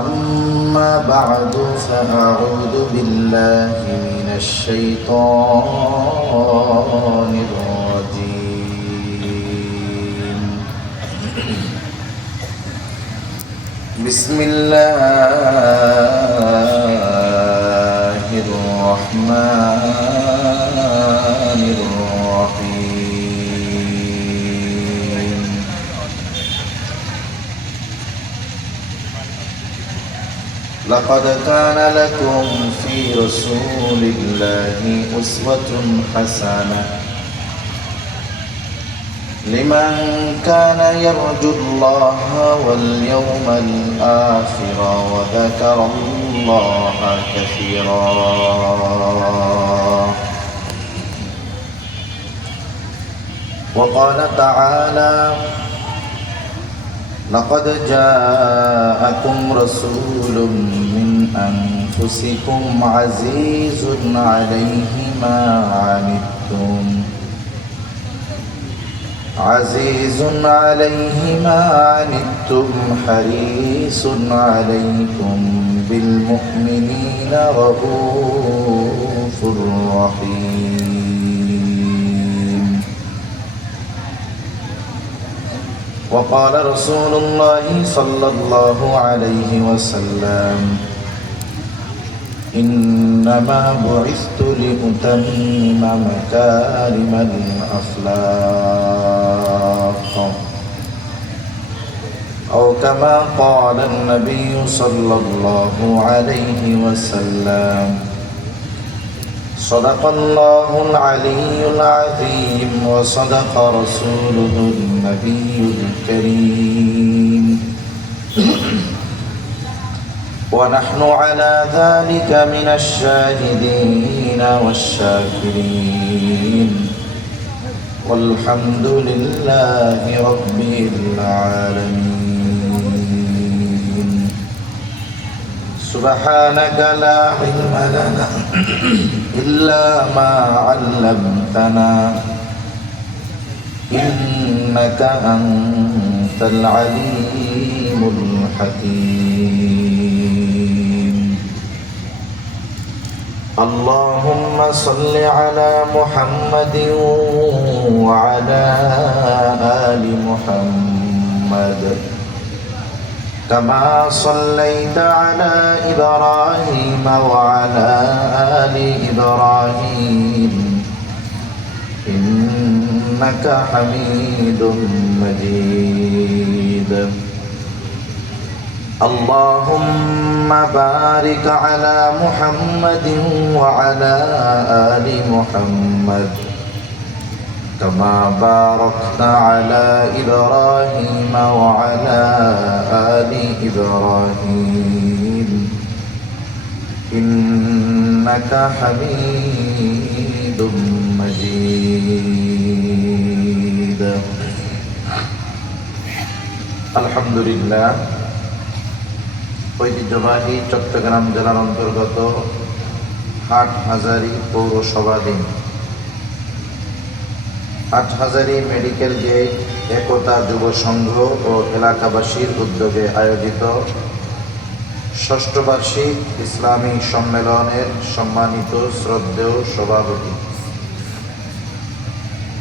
أما بعد فأعوذ بالله من الشيطان الرجيم. بسم الله الرحمن الرحيم. لقد كان لكم في رسول الله أسوة حسنة لمن كان يرجو الله واليوم الآخر وذكر الله كثيرا. وقال تعالى: لقد جاءكم رسول من أنفسكم عزيز عليه ما عنتم حريص عليكم بالمؤمنين رؤوف رحيم. وقال رسول الله صلى الله عليه وسلم: إنما بعثت لأتمم مكارم الأخلاق، أو كما قال النبي صلى الله عليه وسلم. صدق الله العلي العظيم وصدق رسوله النبي الكريم، ونحن على ذلك من الشاهدين والشاكرين، والحمد لله رب العالمين. سبحانك لا علم لنا إلا ما علمتنا إنك أنت العليم الحكيم. اللهم صل على محمد وعلى آل محمد كما صليت على إبراهيم وعلى آل إبراهيم إنك حميد مجيد. اللهم بارك على محمد وعلى آل محمد كما باركت على إبراهيم وعلى آل إبراهيم إنك حميد مجيد. الحمد لله। ঐতিহ্যবাহী চট্টগ্রাম জেলার অন্তর্গত হাটহাজারী পৌরসভাধীন হাটহাজারী মেডিকেল গেট একতা যুব সংঘ ও এলাকাবাসীর উদ্যোগে আয়োজিত ষষ্ঠ বার্ষিক ইসলামী সম্মেলনের সম্মানিত শ্রদ্ধেয় সভাপতি,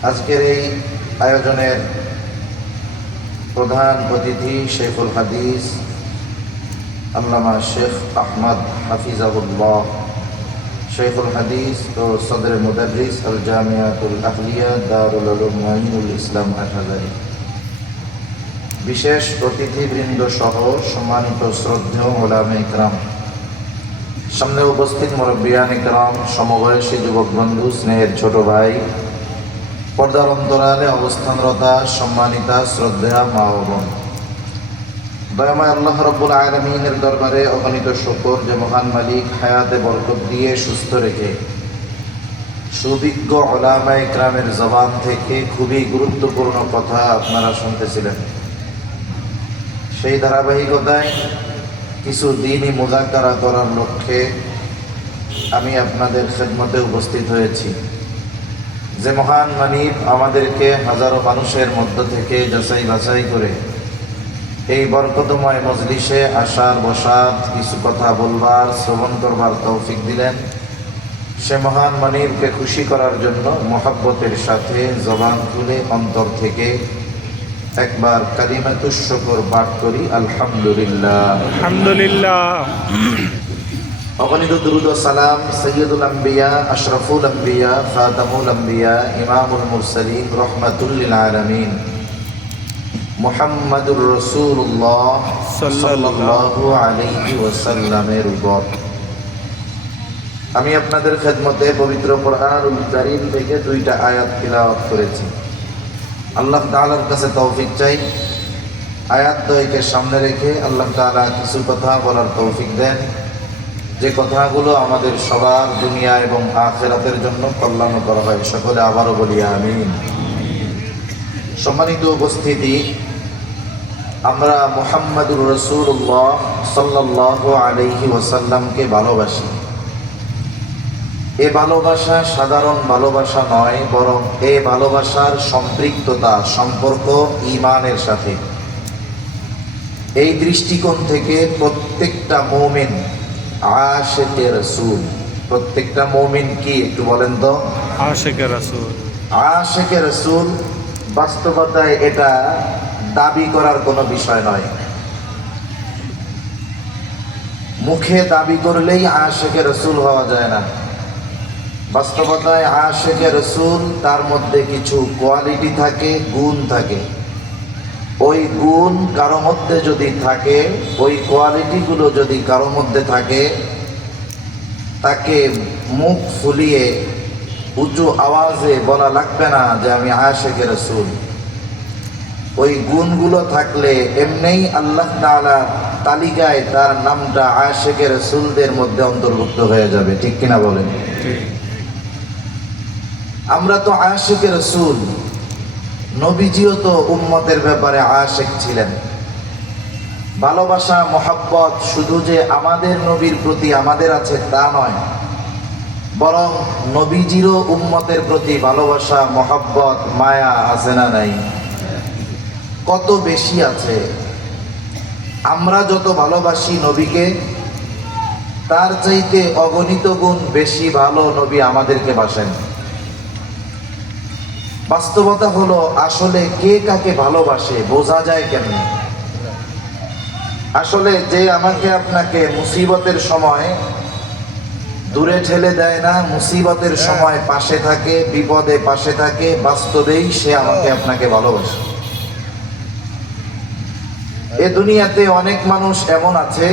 আজকের এই আয়োজনের প্রধান অতিথি শেখুল হাদিস আল্লামা শেখ আহমদ হাফিজাহুল্লাহ, শেখুল হাদিস ও সদর মুদাররিস আল জামিয়াতুল আহলিয়া দারুল উলুম মুঈনুল ইসলাম হাটহাজারী, বিশেষ অতিথিবৃন্দ সহ সম্মানিত শ্রদ্ধেয় উলামায়ে ইকরাম, সামনে উপস্থিত মুরব্বিয়ান ইকরাম, সমবয়সী যুবক বন্ধু, স্নেহের ছোট ভাই, পর্দার অন্তরালে অবস্থানরতা সম্মানিতা শ্রদ্ধেয়া মা ও বোন, দয়াময় আল্লাহ রাব্বুল আলামিনের দরবারে অগণিত শুকর যে মহান মালিক হায়াতে বরকত দিয়ে সুস্থ রেখে সুবিজ্ঞ উলামায়ে ইকরামের জবান থেকে খুবই গুরুত্বপূর্ণ কথা আপনারা শুনতেছিলেন। সেই ধারাবাহিকতায় কিছু দ্বীনি মুযাক্কারা করার লক্ষ্যে আমি আপনাদের খেদমতে উপস্থিত হয়েছি। যে মহান মালিক আমাদেরকে হাজারো মানুষের মধ্য থেকে যাচাই বাছাই করে এই বরকতময় মজলিসে আসার বসার কিছু কথা বলবার শ্রবণ করবার তৌফিক দিলেন। সে মহান মানিবকে খুশি করার জন্য মহব্বতের সাথে জবান খুলে অন্তর থেকে একবার কালিমাতুশ শুকর পাঠ করি, আলহামদুলিল্লাহ। আলহামদুলিল্লাহ। অগণিত দুরূদ ও সালাম সৈয়দুল আম্বিয়া, আশরাফুল আম্বিয়া, খাতামুল আম্বিয়া, ইমামুল মুরসালিন, রহমাতুল লিল আলামিন মুহাম্মাদুর রাসূলুল্লাহ সাল্লাল্লাহু আলাইহি ওয়াসাল্লামের উপর। আমি আপনাদের খেদমতে পবিত্র কোরআনুল কারীম থেকে দুইটা আয়াত তিলাওয়াত করেছি। আল্লাহ তাআলার কাছে তৌফিক চাই, আয়াত দ্বয়কে সামনে রেখে আল্লাহ তাআলা কিছু কথা বলার তৌফিক দেন, যে কথাগুলো আমাদের সবার দুনিয়া এবং আখিরাতের জন্য কল্যাণকর হয়। সকলে আবারও বলি আমিন। সম্মানিত উপস্থিতি, আমরা মুহাম্মাদুর রাসূলুল্লাহ সাল্লাল্লাহু আলাইহি ওয়াসাল্লামকে ভালোবাসি। এ ভালোবাসা সাধারণ ভালোবাসা নয়, বরং এ ভালোবাসার সম্পৃক্ততা, সম্পর্ক ঈমানের সাথে। এই দৃষ্টিকোণ থেকে প্রত্যেকটা মুমিন আশিকে রাসূল। প্রত্যেকটা মুমিন কি একটু বলেন তো? আশিকে রাসূল। আশিকে রাসূল বাস্তবতায় এটা দাবি করার কোনো বিষয় নয়। মুখে দাবি করলেই আশিকে রাসূল হওয়া যায় না। বাস্তবতায় আশিকে রাসূল, তার মধ্যে কিছু কোয়ালিটি থাকে, গুণ থাকে। ওই গুণ কারো মধ্যে যদি থাকে, ওই কোয়ালিটিগুলো যদি কারো মধ্যে থাকে, তাকে মুখ ফুলিয়ে উঁচু আওয়াজে বলা লাগবে না যে আমি আশিকে রাসূল। ওই গুণগুলো থাকলে এমনিই আল্লাহ তাআলা তালিকায় তার নামটা আশিকে রাসূলদের মধ্যে অন্তর্ভুক্ত হয়ে যাবে। ঠিক কিনা বলেন? আমরা তো আশিকে রাসূল। নবীজিও তো উম্মতের ব্যাপারে আশিক ছিলেন। ভালোবাসা, মহব্বত শুধু যে আমাদের নবীর প্রতি আমাদের আছে তা নয়, বরং নবীজিরও উম্মতের প্রতি ভালোবাসা, মহব্বত, মায়া আছে না নাই? কত বেশি আছে। আমরা যত ভালোবাসি নবীকে, তার চাইতে অগণিত গুণ বেশি ভালো নবী আমাদেরকে বাসেন। বাস্তবতা হলো, আসলে কে কাকে ভালোবাসে বোঝা যায় কেমনে? আসলে যে আমাকে আপনাকে মুসিবতের সময় দূরে ঠেলে দেয় না, মুসিবতের সময় পাশে থাকে, বিপদে পাশে থাকে, বাস্তবেই সে আমাকে আপনাকে ভালোবাসে। এ দুনিয়াতে অনেক মানুষ এমন আছে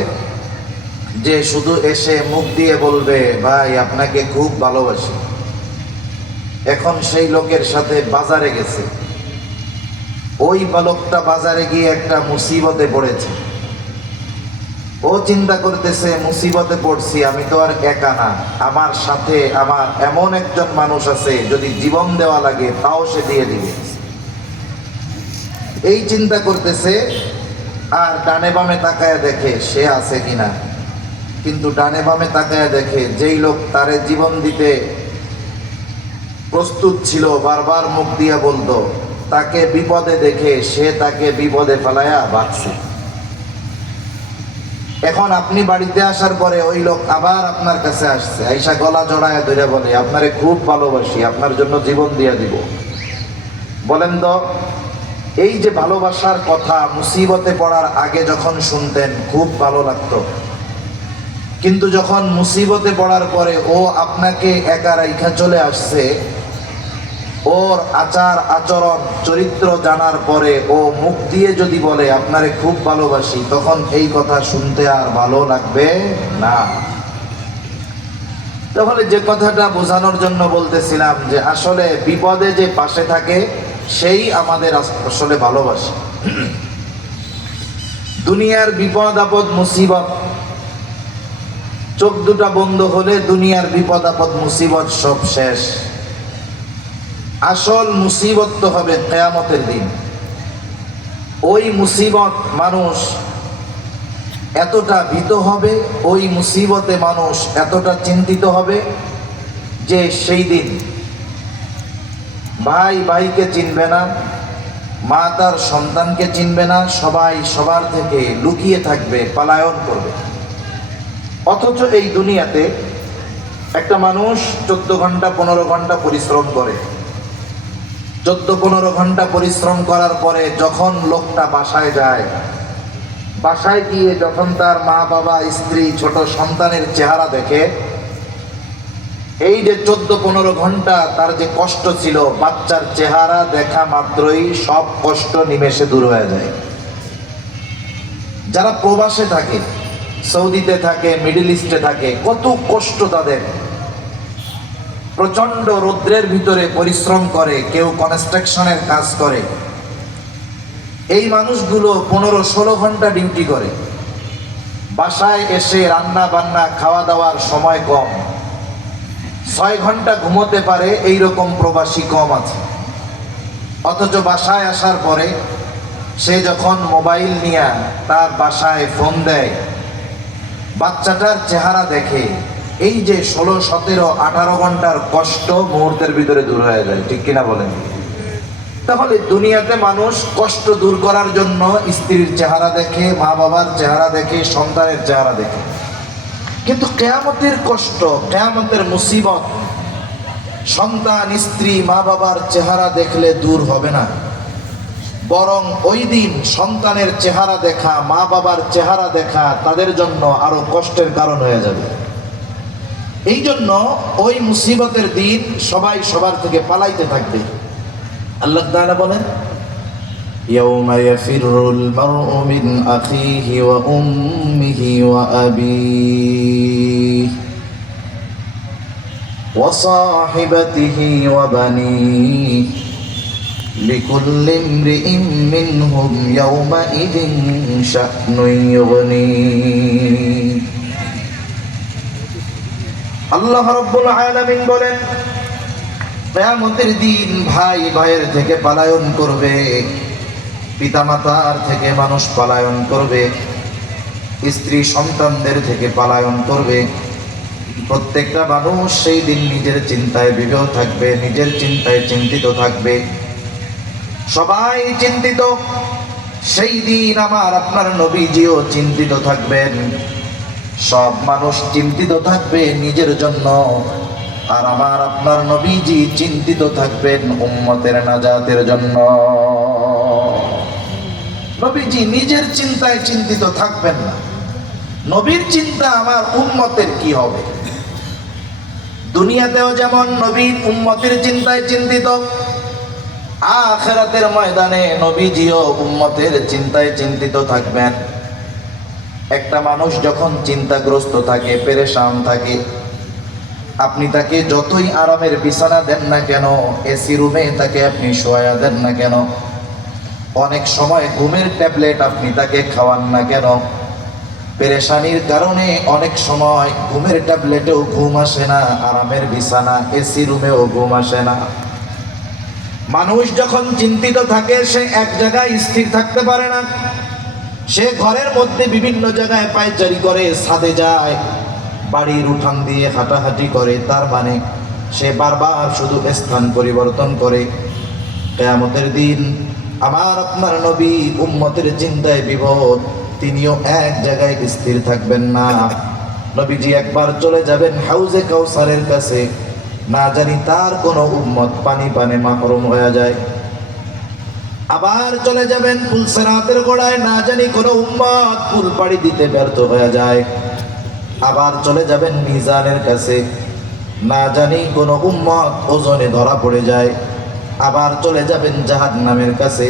যে শুধু এসে মুখ দিয়ে বলবে ভাই আপনাকে খুব ভালোবাসি। এখন সেই লোকের সাথে বাজারে গেছে, ওই বালকটা বাজারে গিয়ে একটা মুসিবতে পড়েছে। ও চিন্তা করতেছে মুসিবতে পড়ছি, আমি তো আর একা না, আমার সাথে আমার এমন একজন মানুষ আছে, যদি জীবন দেওয়া লাগে তাও সে দিয়ে দিবে। এই চিন্তা করতেছে, আর ডানে বামে তাকায় দেখে সে আছে কিনা। কিন্তু ডানে বামে তাকায় দেখে যেই লোক তারে জীবন দিতে প্রস্তুত ছিল, বারবার মুখ দিয়ে বলতো, তাকে বিপদে দেখে সে তাকে বিপদে ফেলায়া বাঁচছে। এখন আপনি বাড়িতে আসার পরে ওই লোক আবার আপনার কাছে আসছে, আইসা গলা জড়ায় ধরে বলে আপনারে খুব ভালোবাসি, আপনার জন্য জীবন দিয়ে দিব। বলেন তো, এই যে ভালোবাসার কথা মুসিবতে পড়ার আগে যখন শুনতেন খুব ভালো লাগতো, কিন্তু যখন মুসিবতে পড়ার পরে ও আপনাকে একা রাইখা চলে আসছে, ওর আচার আচরণ চরিত্র জানার পরে ও মুখ দিয়ে যদি বলে আপনারে খুব ভালোবাসি, তখন এই কথা শুনতে আর ভালো লাগবে না। তাহলে যে কথাটা বোঝানোর জন্য বলতেছিলাম, যে আসলে বিপদে যে পাশে থাকে সেই আমাদের আসলে ভালোবাসে। দুনিয়ার বিপদ আপদ মুসিবত, চোখ দুটা বন্ধ হলে দুনিয়ার বিপদ আপদ মুসিবত সব শেষ। আসল মুসিবত তো হবে কিয়ামতের দিন। ওই মুসিবত মানুষ এতটা ভীত হবে, ওই মুসিবতে মানুষ এতটা চিন্তিত হবে যে সেই দিন ভাই ভাইকে চিনবে না, মা তার সন্তানকে চিনবে না, সবাই সবার থেকে লুকিয়ে থাকবে, পলায়ন করবে। অথচ এই দুনিয়াতে একটা মানুষ 14 ঘন্টা 15 ঘন্টা পরিশ্রম করে। 14-15 ঘন্টা পরিশ্রম করার পরে যখন লোকটা বাসায় যায়, বাসায় গিয়ে যখন তার মা বাবা স্ত্রী ছোট সন্তানের চেহারা দেখে, এই যে 14-15 ঘন্টা তার যে কষ্ট ছিল, বাচ্চার চেহারা দেখা মাত্রই সব কষ্ট নিমেষে দূর হয়ে যায়। যারা প্রবাসে থাকে, সৌদিতে থাকে, মিডল ইস্টে থাকে, কত কষ্ট তাদের। প্রচন্ড রৌদ্রের ভিতরে পরিশ্রম করে, কেউ কনস্ট্রাকশনের কাজ করে। এই মানুষগুলো 15-16 ঘন্টা ডিউটি করে, বাসায় এসে রান্না বান্না খাওয়া দাওয়ার সময় কম, 6 ঘন্টা ঘুমোতে পারে, এইরকম প্রবাসী কম আছে। অথচ বাসায় আসার পরে সে যখন মোবাইল নিয়ে তার বাসায় ফোন দেয়, বাচ্চাটার চেহারা দেখে, এই যে 16-17-18 ঘন্টার কষ্ট মুহূর্তের ভিতরে দূর হয়ে যায়। ঠিক কিনা বলেন? তাহলে দুনিয়াতে মানুষ কষ্ট দূর করার জন্য স্ত্রীর চেহারা দেখে, মা বাবার চেহারা দেখে, সন্তানের চেহারা দেখে। কিন্তু কিয়ামতের কষ্ট, কিয়ামতের মুসিবত সন্তান, স্ত্রী, মা বাবার চেহারা দেখলে দূর হবে না, বরং ওই দিন সন্তানের চেহারা দেখা, মা বাবার চেহারা দেখা তাদের জন্য আরো কষ্টের কারণ হয়ে যাবে। এই জন্য ওই মুসিবতের দিন সবাই সবার থেকে পালাইতে থাকবে। আল্লাহ তাআলা বলেন, ইয়াউমা ইয়াফিরুল মারউ মিন আখিহি ওয়া উম্মিহি ওয়া আবিহি ওয়া সাহিবাতিহি ওয়া বানিহি লিকুল্লি ইমরিইন মিনহুম ইয়াউমাইযিন শা'নুন ইউগনিহি। আল্লাহ রাব্বুল আলামিন বলেন, কিয়ামতের দিন ভাই ভাইয়ের থেকে পলায়ন করবে, পিতামাতার থেকে মানুষ পলায়ন করবে, স্ত্রী সন্তানদের থেকে পলায়ন করবে। প্রত্যেকটা মানুষ সেই দিন নিজের চিন্তায় বিভোর থাকবে, নিজের চিন্তায় চিন্তিত থাকবে। সবাই চিন্তিত। সেই দিন আমার আপনার নবীজিও চিন্তিত থাকবেন। সব মানুষ চিন্তিত থাকবে নিজের জন্য, আর আমার আপনার নবীজি চিন্তিত থাকবেন উম্মতের নাজাতের জন্য। নবীজি নিজের চিন্তায় চিন্তিত থাকবেন না, নবীর চিন্তা আমার উম্মতের কি হবে। দুনিয়াতেও যেমন নবী উম্মতের চিন্তায় চিন্তিত, আখিরাতের ময়দানে নবীজিও উম্মতের চিন্তায় চিন্তিত থাকবেন। একটা মানুষ যখন চিন্তাগ্রস্ত থাকে, পেরেশান থাকে, আপনি তাকে যতই আরামের বিছানা দেন না কেন, এসি রুমে তাকে আপনি শোয়া দেন না কেন, অনেক সময় ঘুমের ট্যাবলেট আপনি তাকে খাওয়ান না কেন, পেরেশানির কারণে অনেক সময় ঘুমের ট্যাবলেটেও ঘুম আসে না, আরামের বিছানা এসি রুমেও ঘুম আসে না। মানুষ যখন চিন্তিত থাকে সে এক জায়গায় স্থির থাকতে পারে না, সে ঘরের মধ্যে বিভিন্ন জায়গায় পায়চারি করে, ছাদে যায়, বাড়ির উঠান দিয়ে হাঁটাহাঁটি করে, তার মানে সে বারবার শুধু স্থান পরিবর্তন করে। কিয়ামতের দিন আমার আপনার নবী উম্মতের চিন্তায় বিভোর, তিনিও এক জায়গায় স্থির থাকবেন না। নবীজি একবার চলে যাবেন হাউজে কাউসারের কাছে, না জানি তার কোন উম্মত পানি পানে মাহরুম হয়ে যায়। আবার চলে যাবেন পুলসিরাতের গোড়ায়, না জানি কোন উম্মত পুল পাড়ি দিতে ব্যর্থ হয়ে যায়। আবার চলে যাবেন মিজানের কাছে, না জানি কোন উম্মত ওজনে ধরা পড়ে যায়। আবার চলে যাবেন জাহান্নামের কাছে,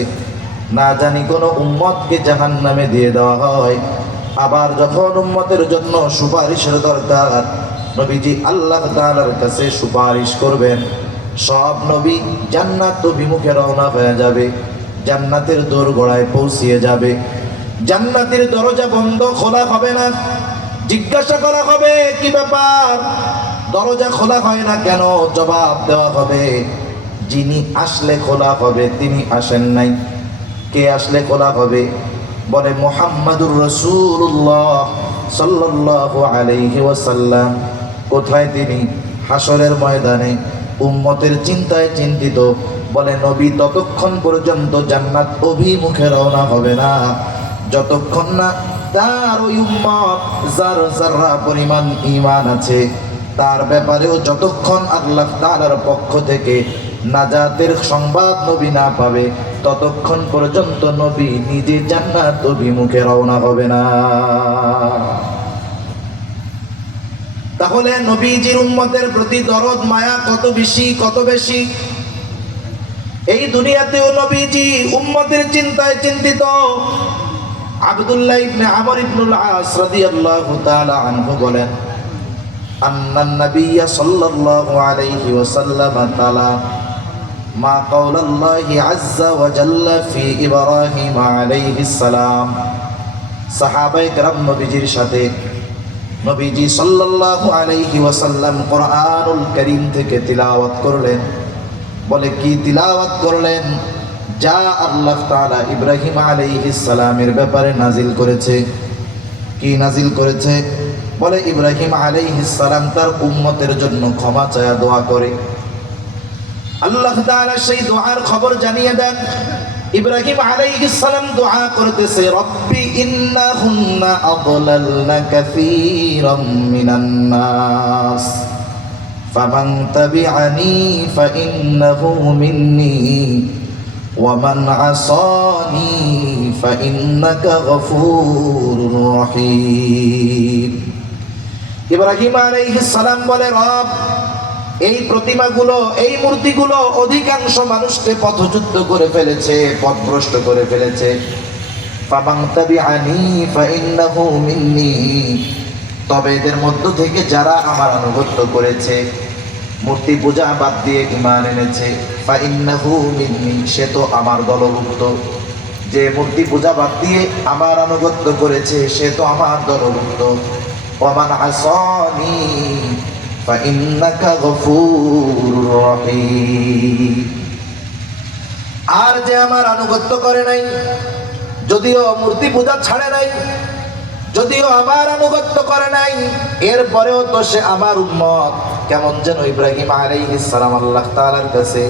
না জানি কোন উম্মতকে জাহান্নামে দিয়ে দেওয়া হয়। আবার যখন উম্মতের জন্য সুপারিশের দরকার, নবীজি আল্লাহ তাআলার কাছে সুপারিশ করবেন। সব নবী জান্নাত অভিমুখে রওনা হয়ে যাবে, জান্নাতের দোরগোড়ায় পৌঁছিয়ে যাবে। জান্নাতের দরজা বন্ধ, খোলা হবে না। জিজ্ঞাসা করা হবে, কি ব্যাপার, দরজা খোলা হয় না কেন? জবাব দেওয়া হবে, যিনি আসলে খোলা হবে তিনি আসেন নাই। কে আসলে খোলা হবে? বলে মুহাম্মাদুর রাসূলুল্লাহ সাল্লাল্লাহু আলাইহি ওয়াসাল্লাম। কোথায় তিনি? হাসরের ময়দানে উম্মতের চিন্তায় চিন্তিত, বলে নবী ততক্ষণ পর্যন্ত জান্নাত অভিমুখে রওনা হবে না যতক্ষণ না তার ওই উম্মত যার যারা পরিমাণ ঈমান আছে তার ব্যাপারেও যতক্ষণ আল্লাহ তাআলার পক্ষ থেকে নাজাতের সংবাদ নবী না পাবে ততক্ষণ পর্যন্ত নবী নিজে জান্নাত অভিমুখে রওনা হবে না। তাহলে নবীজির উম্মতের প্রতি দরদ মায়া কত বেশি, কত বেশি। এই দুনিয়াতেও নবীজি উম্মতের চিন্তায় চিন্তিত। আব্দুল্লাহ ইবনে আমর ইবনুল আস রাদিয়াল্লাহু তাআলা আনহু বলেন, আন্নান নাবিয়্য সাল্লাল্লাহু আলাইহি ওয়াসাল্লাম তাআলা মা কাওলাল্লাহি আযজা ওয়া জাল্লা ফি ইব্রাহিম আলাইহিস সালাম। সাহাবায়ে কেরাম নবীজির সাথে নবীজি সাল্লাল্লাহু আলাইহি ওয়াসাল্লাম কোরআনুল কারীম থেকে তিলাওয়াত করলেন। বলে কি তিলাওয়াত করলেন? যা আল্লাহ তাআলা ইব্রাহিম আলাইহিস সালামের ব্যাপারে নাজিল করেছে। কি নাজিল করেছে? বলে ইব্রাহিম আলাইহিস সালাম তার উম্মতের জন্য ক্ষমা চায়া দোয়া করে। আল্লাহ তাআলা সেই দোয়ার খবর জানিয়ে দেন। ইব্রাহিম আলাইহিস সালাম দোয়া করতেছে, রব্বি ইন্নাহুন্না আদলালনা কাসীরাম মিনান নাস ফামান তাবিআনি ফাইন্নাহু মিন্নি ওয়া মান আসানি ফাইন্নাকা গফুরুর রহিম। ইব্রাহিম আলাইহিস সালাম বলে, রব, এই প্রতিমাগুলো, এই মূর্তিগুলো অধিকাংশ মানুষকে পথচ্যুত করে ফেলেছে, পথভ্রষ্ট করে ফেলেছে। ফামান তাবিআনি ফাইন্নাহু মিন্নি, তবে এদের মধ্য থেকে যারা আমার আনুগত্য করেছে, মূর্তি পূজা বাদ দিয়ে ঈমান এনেছে, ফাইন্নাহু মিন্নি, সে তো আমার দলভুক্ত। যে মূর্তি পূজা বাদ দিয়ে আমার আনুগত্য করেছে সে তো আমার দলভুক্ত। ওয়া মান আসানি ফাইন্নাকা গফুরুর রহিম, আর যে আমার আনুগত্য করে নাই, যদিও মূর্তি পূজা ছাড়ে নাই, যদিও আমার আনুগত্য করে নাই, এরপরেও তো সে আমার উম্মত। কেমন যেন ইব্রাহিম আলাইহিস সালাম আল্লাহ তাআলার কাছে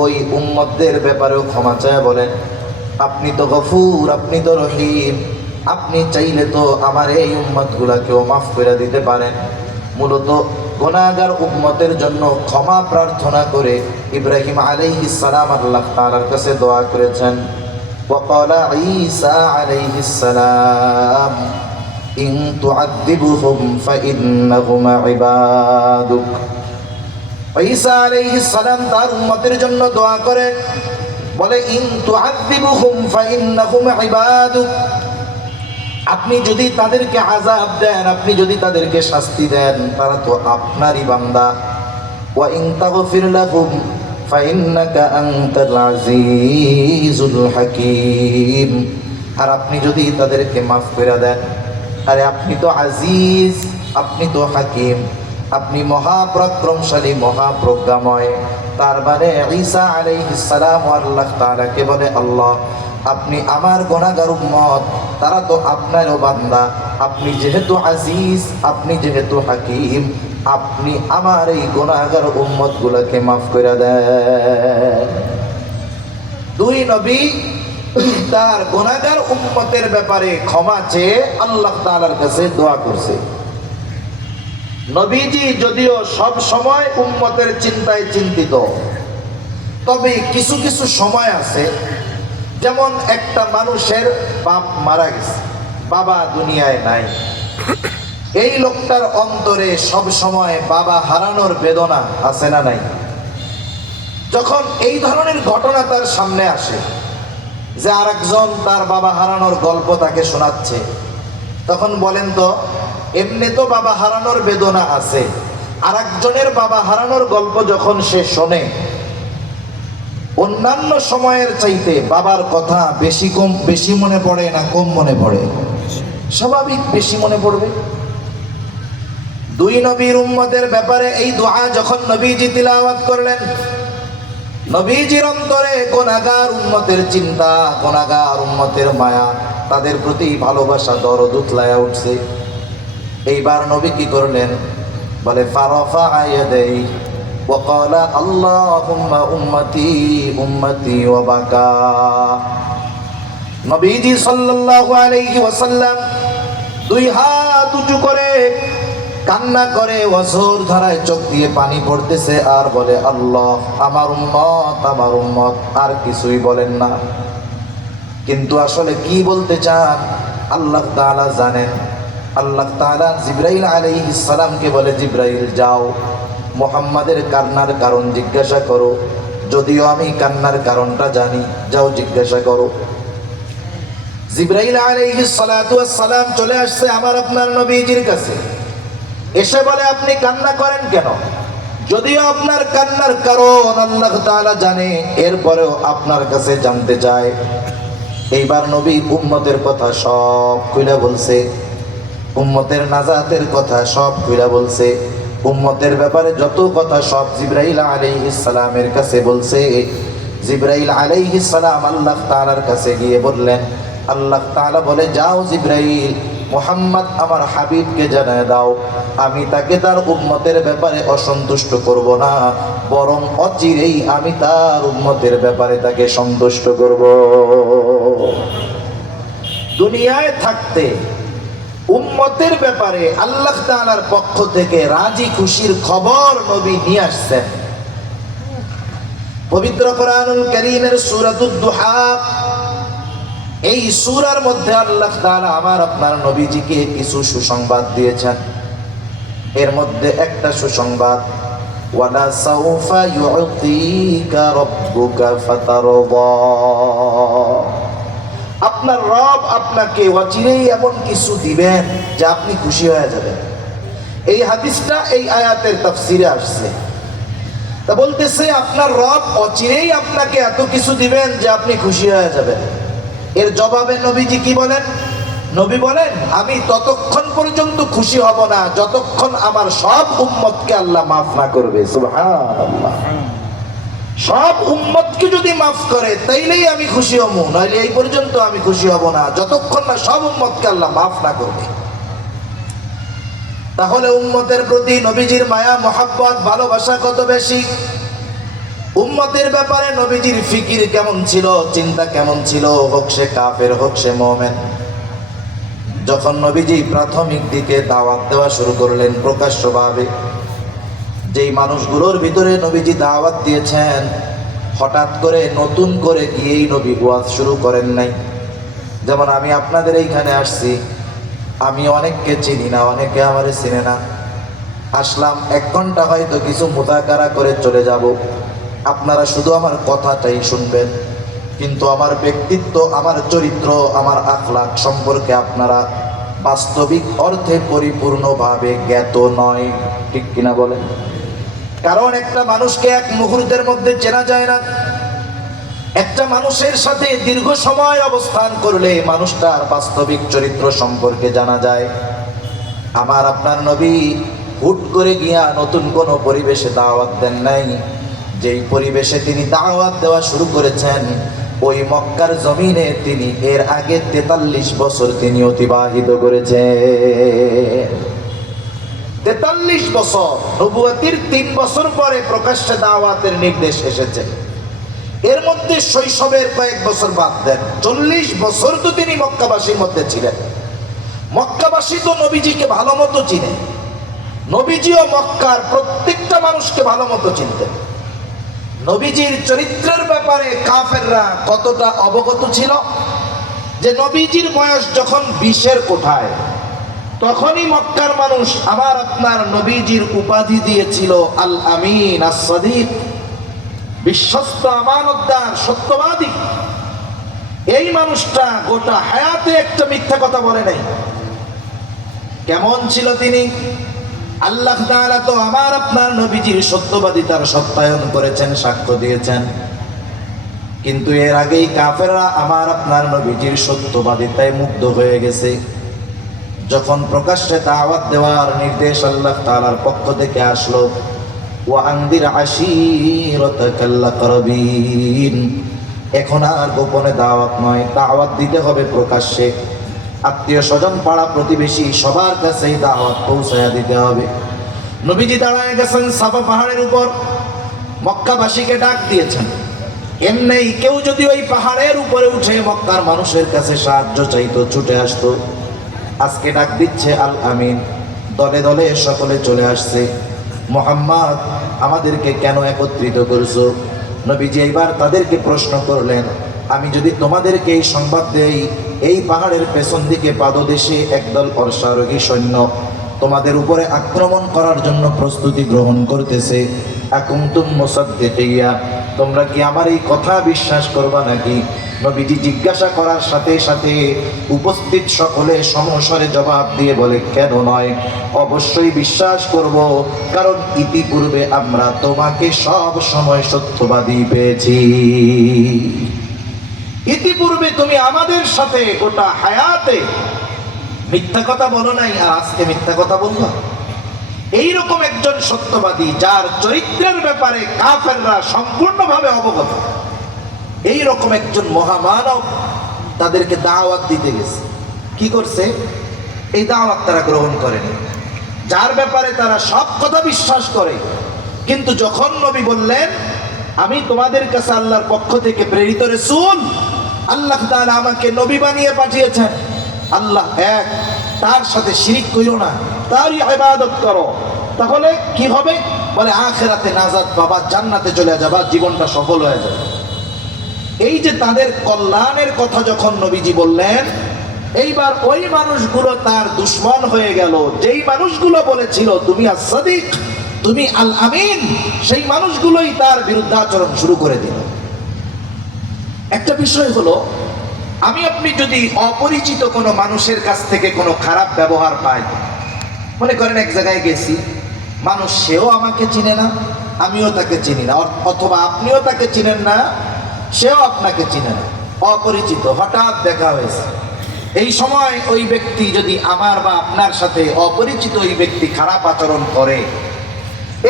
ওই উম্মতদের ব্যাপারেও ক্ষমা চায় বলেন, আপনি তো গফুর, আপনি তো রহিম, আপনি চাইলে তো আমার এই উম্মতগুলাকেও মাফ করে দিতে পারেন। মূলত গুনাহগার উম্মতের জন্য ক্ষমা প্রার্থনা করে ইব্রাহিম আলাইহিস সালাম আল্লাহ তাআলার কাছে দোয়া করেছেন। ওয়াকালা ঈসা আলাইহিস সালাম ইন তুআযিবহুম ফাইন্নাহুম ইবাদুক। ঈসা আলাইহিস সালাম তার উম্মতের জন্য দোয়া করে বলে, ইন তুআযিবহুম ফাইন্নাহুম ইবাদুক, আপনি যদি তাদেরকে আযাব দেন, আপনি যদি তাদেরকে শাস্তি দেন, তারা তো আপনারই বান্দা। ওয়া ইন তাগফির লাহুম ফাইন্নাকা আনতাল আজিজুল হাকীম, আর আপনি যদি তাদেরকে মাফ করে দেন, আরে আপনি তো আজিজ, আপনি তো হাকিম, আপনি মহাপরাক্রমশালী, মহাপ্রজ্ঞাময়। তার মানে ঈসা আলাইহিস সালাম আল্লাহ তাআলাকে বলে, আল্লাহ, আপনি আমার গুনাহগার উম্মত, তারা তো আপনারও বান্দা। আপনি যেহেতু আজিজ, আপনি যেহেতু হাকিম, আপনি আমার এই গুনাহগার উম্মতগুলোকে মাফ করে দেন। দুই নবী তার গুনাহগার উম্মতের ব্যাপারে ক্ষমা চেয়ে আল্লাহ তাআলার কাছে দোয়া করছে। নবীজি যদিও সব সময় উম্মতের চিন্তায় চিন্তিত, তবে কিছু কিছু সময় আছে, যেমন একটা মানুষের বাপ মারা গেছে, বাবা দুনিয়ায় নাই, এই লোকটার অন্তরে সব সময় বাবা হারানোর বেদনা আছে না নাই? যখন এই ধরনের ঘটনা তার সামনে আসে, যে আরেকজন তার বাবা হারানোর গল্প তাকে শোনাচ্ছে, তখন বলেন তো, এমনি তো বাবা হারানোর বেদনা আছে, আরেকজনের বাবা হারানোর গল্প যখন সে শোনে, অন্যান্য সময়ের চাইতে বাবার কথা বেশি মনে পড়ে না কম মনে পড়ে? স্বাভাবিক বেশি মনে পড়বে। দুই নবীর উম্মতের ব্যাপারে এই দোয়া যখন নবীজি তিলাওয়াত করলেন, নবীজির অন্তরে গুনাহগার উম্মতের চিন্তা, গুনাহগার উম্মতের মায়া, তাদের প্রতি ভালোবাসা, দরদ উতলায়া উঠছে। এইবার নবী কি করলেন? বলে ফারাফা ইয়াদাই, وقال اللهم উম্মতি উম্মতি ওয়াবাকা। নবীজি সাল্লাল্লাহু আলাইহি ওয়াসাল্লাম দুই হাত উঁচু করে কান্না করে, অঝোর ধারায় চোখ দিয়ে পানি পড়তেছে আর বলে, আল্লাহ আমার উম্মত আমার উম্মত, আর কিছুই বলেন না। কিন্তু আসলে কি বলতে চান আল্লাহ তাআলা জানেন। আল্লাহ তাআলা জিবরাইল আলাইহিস সালামকে বলে, জিবরাইল যাও মুহাম্মাদের কান্নার কারণ জিজ্ঞাসা করো, যদিও আমি কান্নার কারণটা জানি, যাও জিজ্ঞাসা করো। জিবরাইল আলাইহিস সালাতু ওয়াস সালাম চলে আসছে আমার আপনার নবীজির কাছে, এসে বলে, আপনি কান্না করেন কেন? যদিও আপনার কান্নার কারণ আল্লাহ তাআলা জানে, এরপরেও আপনার কাছে জানতে চায়। এইবার নবী উম্মতের কথা সব খুলে বলছে, উম্মতের নাজাতের কথা সব খুলে বলছে, উম্মতের ব্যাপারে যত কথা সব জিবরাইল আলাইহিস সালামের কাছে বলছে। জিবরাইল আলাইহিস সালাম আল্লাহ তাআলার কাছে গিয়ে বললেন, আল্লাহ তাআলা বলে, যাও জিবরাইল মুহাম্মদ আমার হাবিবকে জানায় দাও, আমি তাকে তার উম্মতের ব্যাপারে অসন্তুষ্ট করব না, বরং অচিরেই আমি তার উম্মতের ব্যাপারে তাকে সন্তুষ্ট করব। দুনিয়ায় থাকতে উম্মতের ব্যাপারে আল্লাহ তাআলার পক্ষ থেকে রাজি খুশির খবর নবী নিয়ে আসছেন। পবিত্র কোরআনুল কারীমের সূরাতুদ দুহা, এই সূরার মধ্যে আল্লাহ তাআলা আমার আপনার নবীজিকে কিছু সুসংবাদ দিয়েছেন। এর মধ্যে একটা সুসংবাদ, ওয়ালা সাউফা ইউতিকা রাব্বুকা ফাতারদা, আপনার রব আপনাকে অচিরেই এমন কিছু দিবেন যে আপনি খুশি হয়ে যাবেন। এই হাদিসটা এই আয়াতের তাফসিরে আসছে। তা বলতেছে আপনার রব অচিরেই আপনাকে এত কিছু দিবেন যে আপনি খুশি হয়ে যাবেন। এর জবাবে নবীজি কি বলেন? নবী বলেন, আমি ততক্ষণ পর্যন্ত খুশি হব না যতক্ষণ আমার সব উম্মতকে আল্লাহ মাফ না করবে। সুবহানাল্লাহ। সব উম্মতকে যদি মাফ করে তাইলেই আমি খুশি হব, নইলে এই পর্যন্ত আমি খুশি হব না যতক্ষণ না সব উম্মতকে আল্লাহ মাফ না করবে। তাহলে উম্মতের প্রতি নবীজির মায়া মহব্বত ভালোবাসা কত বেশি, উম্মতের ব্যাপারে নবীজির ফিকির কেমন ছিল, চিন্তা কেমন ছিল, হোক সে কাফের হোক সে মুমিন। যখন নবীজি প্রাথমিক দিকে দাওয়াত দেওয়া শুরু করলেন প্রকাশ্যভাবে, যেই মানুষগুলোর ভিতরে নবীজি দাওয়াত দিয়েছেন, হঠাৎ করে নতুন করে গিয়েই নবী ওয়াজ শুরু করেন নাই। যেমন আমি আপনাদের এইখানে আসছি, আমি অনেককে চিনি না, অনেকে আমারে চিনে না। আসলাম 1 ঘন্টা হয়তো কিছু মুযাকারা করে চলে যাব, আপনারা শুধু আমার কথাটাই শুনবেন, কিন্তু আমার ব্যক্তিত্ব, আমার চরিত্র, আমার আখলাক সম্পর্কে আপনারা বাস্তবিক অর্থে পরিপূর্ণভাবে জ্ঞাত নয়। ঠিক কিনা বলেন? কারণ একটা মানুষকে এক মুহূর্তের মধ্যে চেনা যায় না। একটা মানুষের সাথে দীর্ঘ সময় অবস্থান করলে মানুষটার বাস্তবিক চরিত্র সম্পর্কে জানা যায়। আমার আপনার নবী হুট করে গিয়া নতুন কোনো পরিবেশে দাওয়াত দেন নাই। যেই পরিবেশে তিনি দাওয়াত দেওয়া শুরু করেছেন, ওই মক্কার জমিনে তিনি এর আগে 43 বছর তিনি অতিবাহিত করেছেন। 43 বছর, নবুয়তির 3 বছর পরে প্রকাশ্যে দাওয়াতের নির্দেশ এসেছে। এর মধ্যে শৈশবের কয়েক বছর বাদ দেন, 40 বছর তো তিনি মক্কাবাসীর মধ্যে ছিলেন। মক্কাবাসী তো নবীজিকে ভালো মতো চিনে, নবীজিও মক্কার প্রত্যেকটা মানুষকে ভালো মতো চিনতেন। নবীজির চরিত্রের ব্যাপারে কাফেররা কতটা অবগত ছিল যে নবীজির বয়স যখন 20-এর কোঠায়, তখনই মক্কার মানুষ আমার আপনার নবীজির উপাধি দিয়েছিল আল আমিন, আস-সাদিক, বিশ্বস্ত, আমানতদার, সত্যবাদী। এই মানুষটা গোটা হায়াতে একটা মিথ্যা কথা বলে নাই। কেমন ছিল তিনি? আল্লাহ তাআলা তো আমার আপনার নবীজির সত্যবাদিতার সত্যায়ন করেছেন, সাক্ষ্য দিয়েছেন। কিন্তু এর আগেই কাফেররা আমার আপনার নবীজির সত্যবাদিতায় মুগ্ধ হয়ে গেছে। যখন প্রকাশ্যে দাওয়াত দেওয়ার নির্দেশ আল্লাহ তাআলার পক্ষ থেকে আসলো, ওয়া আনদির আশীরাতাকাল আকরাবিন, এখন আর গোপনে দাওয়াত নয়, দাওয়াত দিতে হবে প্রকাশ্যে। আত্মীয় স্বজন, পাড়া প্রতিবেশী সবার কাছেই দাওয়াত পৌঁছায়া দিতে হবে। নবীজি দাঁড়ায় গেছেন সাফা পাহাড়ের উপর, মক্কাবাসীকে ডাক দিয়েছেন। এমনি কেউ যদি ওই পাহাড়ের উপরে উঠে মক্কার মানুষের কাছে সাহায্য চাইতো, ছুটে আসতো। আজকে ডাক দিচ্ছে আল আমিন, দলে দলে সকলে চলে আসছে। মুহাম্মদ, আমাদেরকে কেন একত্রিত করছো? নবীজি এইবার তাদেরকে প্রশ্ন করলেন, আমি যদি তোমাদেরকে এই সংবাদ দেই, এই পাহাড়ের পেছন দিকে পাদদেশে একদল অশ্বারোহী সৈন্য তোমাদের উপরে আক্রমণ করার জন্য প্রস্তুতি গ্রহণ করতেছে, আকুনতুম মুসাদ্দিকিয়া, তোমরা কি আমার এই কথা বিশ্বাস করবা নাকি? নবীজি জিজ্ঞাসা করার সাথে সাথে উপস্থিত সকলে সমস্বরে জবাব দিয়ে বলে, কেন নয়, অবশ্যই বিশ্বাস করব, কারণ ইতিপূর্বে আমরা তোমাকে সব সময় সত্যবাদী পেয়েছি। ইতিপূর্বে তুমি আমাদের সাথে গোটা হায়াতে মিথ্যা কথা বলো নাই, আর আজকে মিথ্যা কথা বলবা? এইরকম একজন সত্যবাদী, যার চরিত্রের ব্যাপারে কাফেররা সম্পূর্ণভাবে অবগত, এইরকম একজন মহামানব তাদেরকে দাওয়াত দিতে গেছে। কি করছে? এই দাওয়াত তারা গ্রহণ করেনি, যার ব্যাপারে তারা সব কথা বিশ্বাস করে। কিন্তু যখন নবী বললেন, আমি তোমাদের কাছে আল্লাহর পক্ষ থেকে প্রেরিত রাসূল, আল্লাহ তাআলা আমাকে নবী বানিয়ে পাঠিয়েছেন, আল্লাহ এক, তার সাথে শিরিক কইরো না, তারই ইবাদত করো, তাহলে কি হবে? বলে আখিরাতে নাজাত পাবা, জান্নাতে চলে যাবা, জীবনটা সফল হয়ে যাবে। এই যে তাদের কল্যাণের কথা যখন নবীজি বললেন, এইবার ওই মানুষগুলো তার দুশমন হয়ে গেল। যেই মানুষগুলো বলেছিল তুমি as-সাদিক, তুমি আল আমিন, সেই মানুষগুলোই তার বিরুদ্ধাচরণ শুরু করে দিল। একটা বিষয় হলো, আমি আপনি যদি অপরিচিত কোনো মানুষের কাছ থেকে কোনো খারাপ ব্যবহার পাই, মনে করেন এক জায়গায় গেছি, মানুষ সেও আমাকে চিনে না, আমিও তাকে চিনি না, অথবা আপনিও তাকে চিনেন না, সেও আপনাকে চিনে না, অপরিচিত, হঠাৎ দেখা হয়েছে। এই সময় ওই ব্যক্তি যদি আমার বা আপনার সাথে, অপরিচিত ওই ব্যক্তি খারাপ আচরণ করে,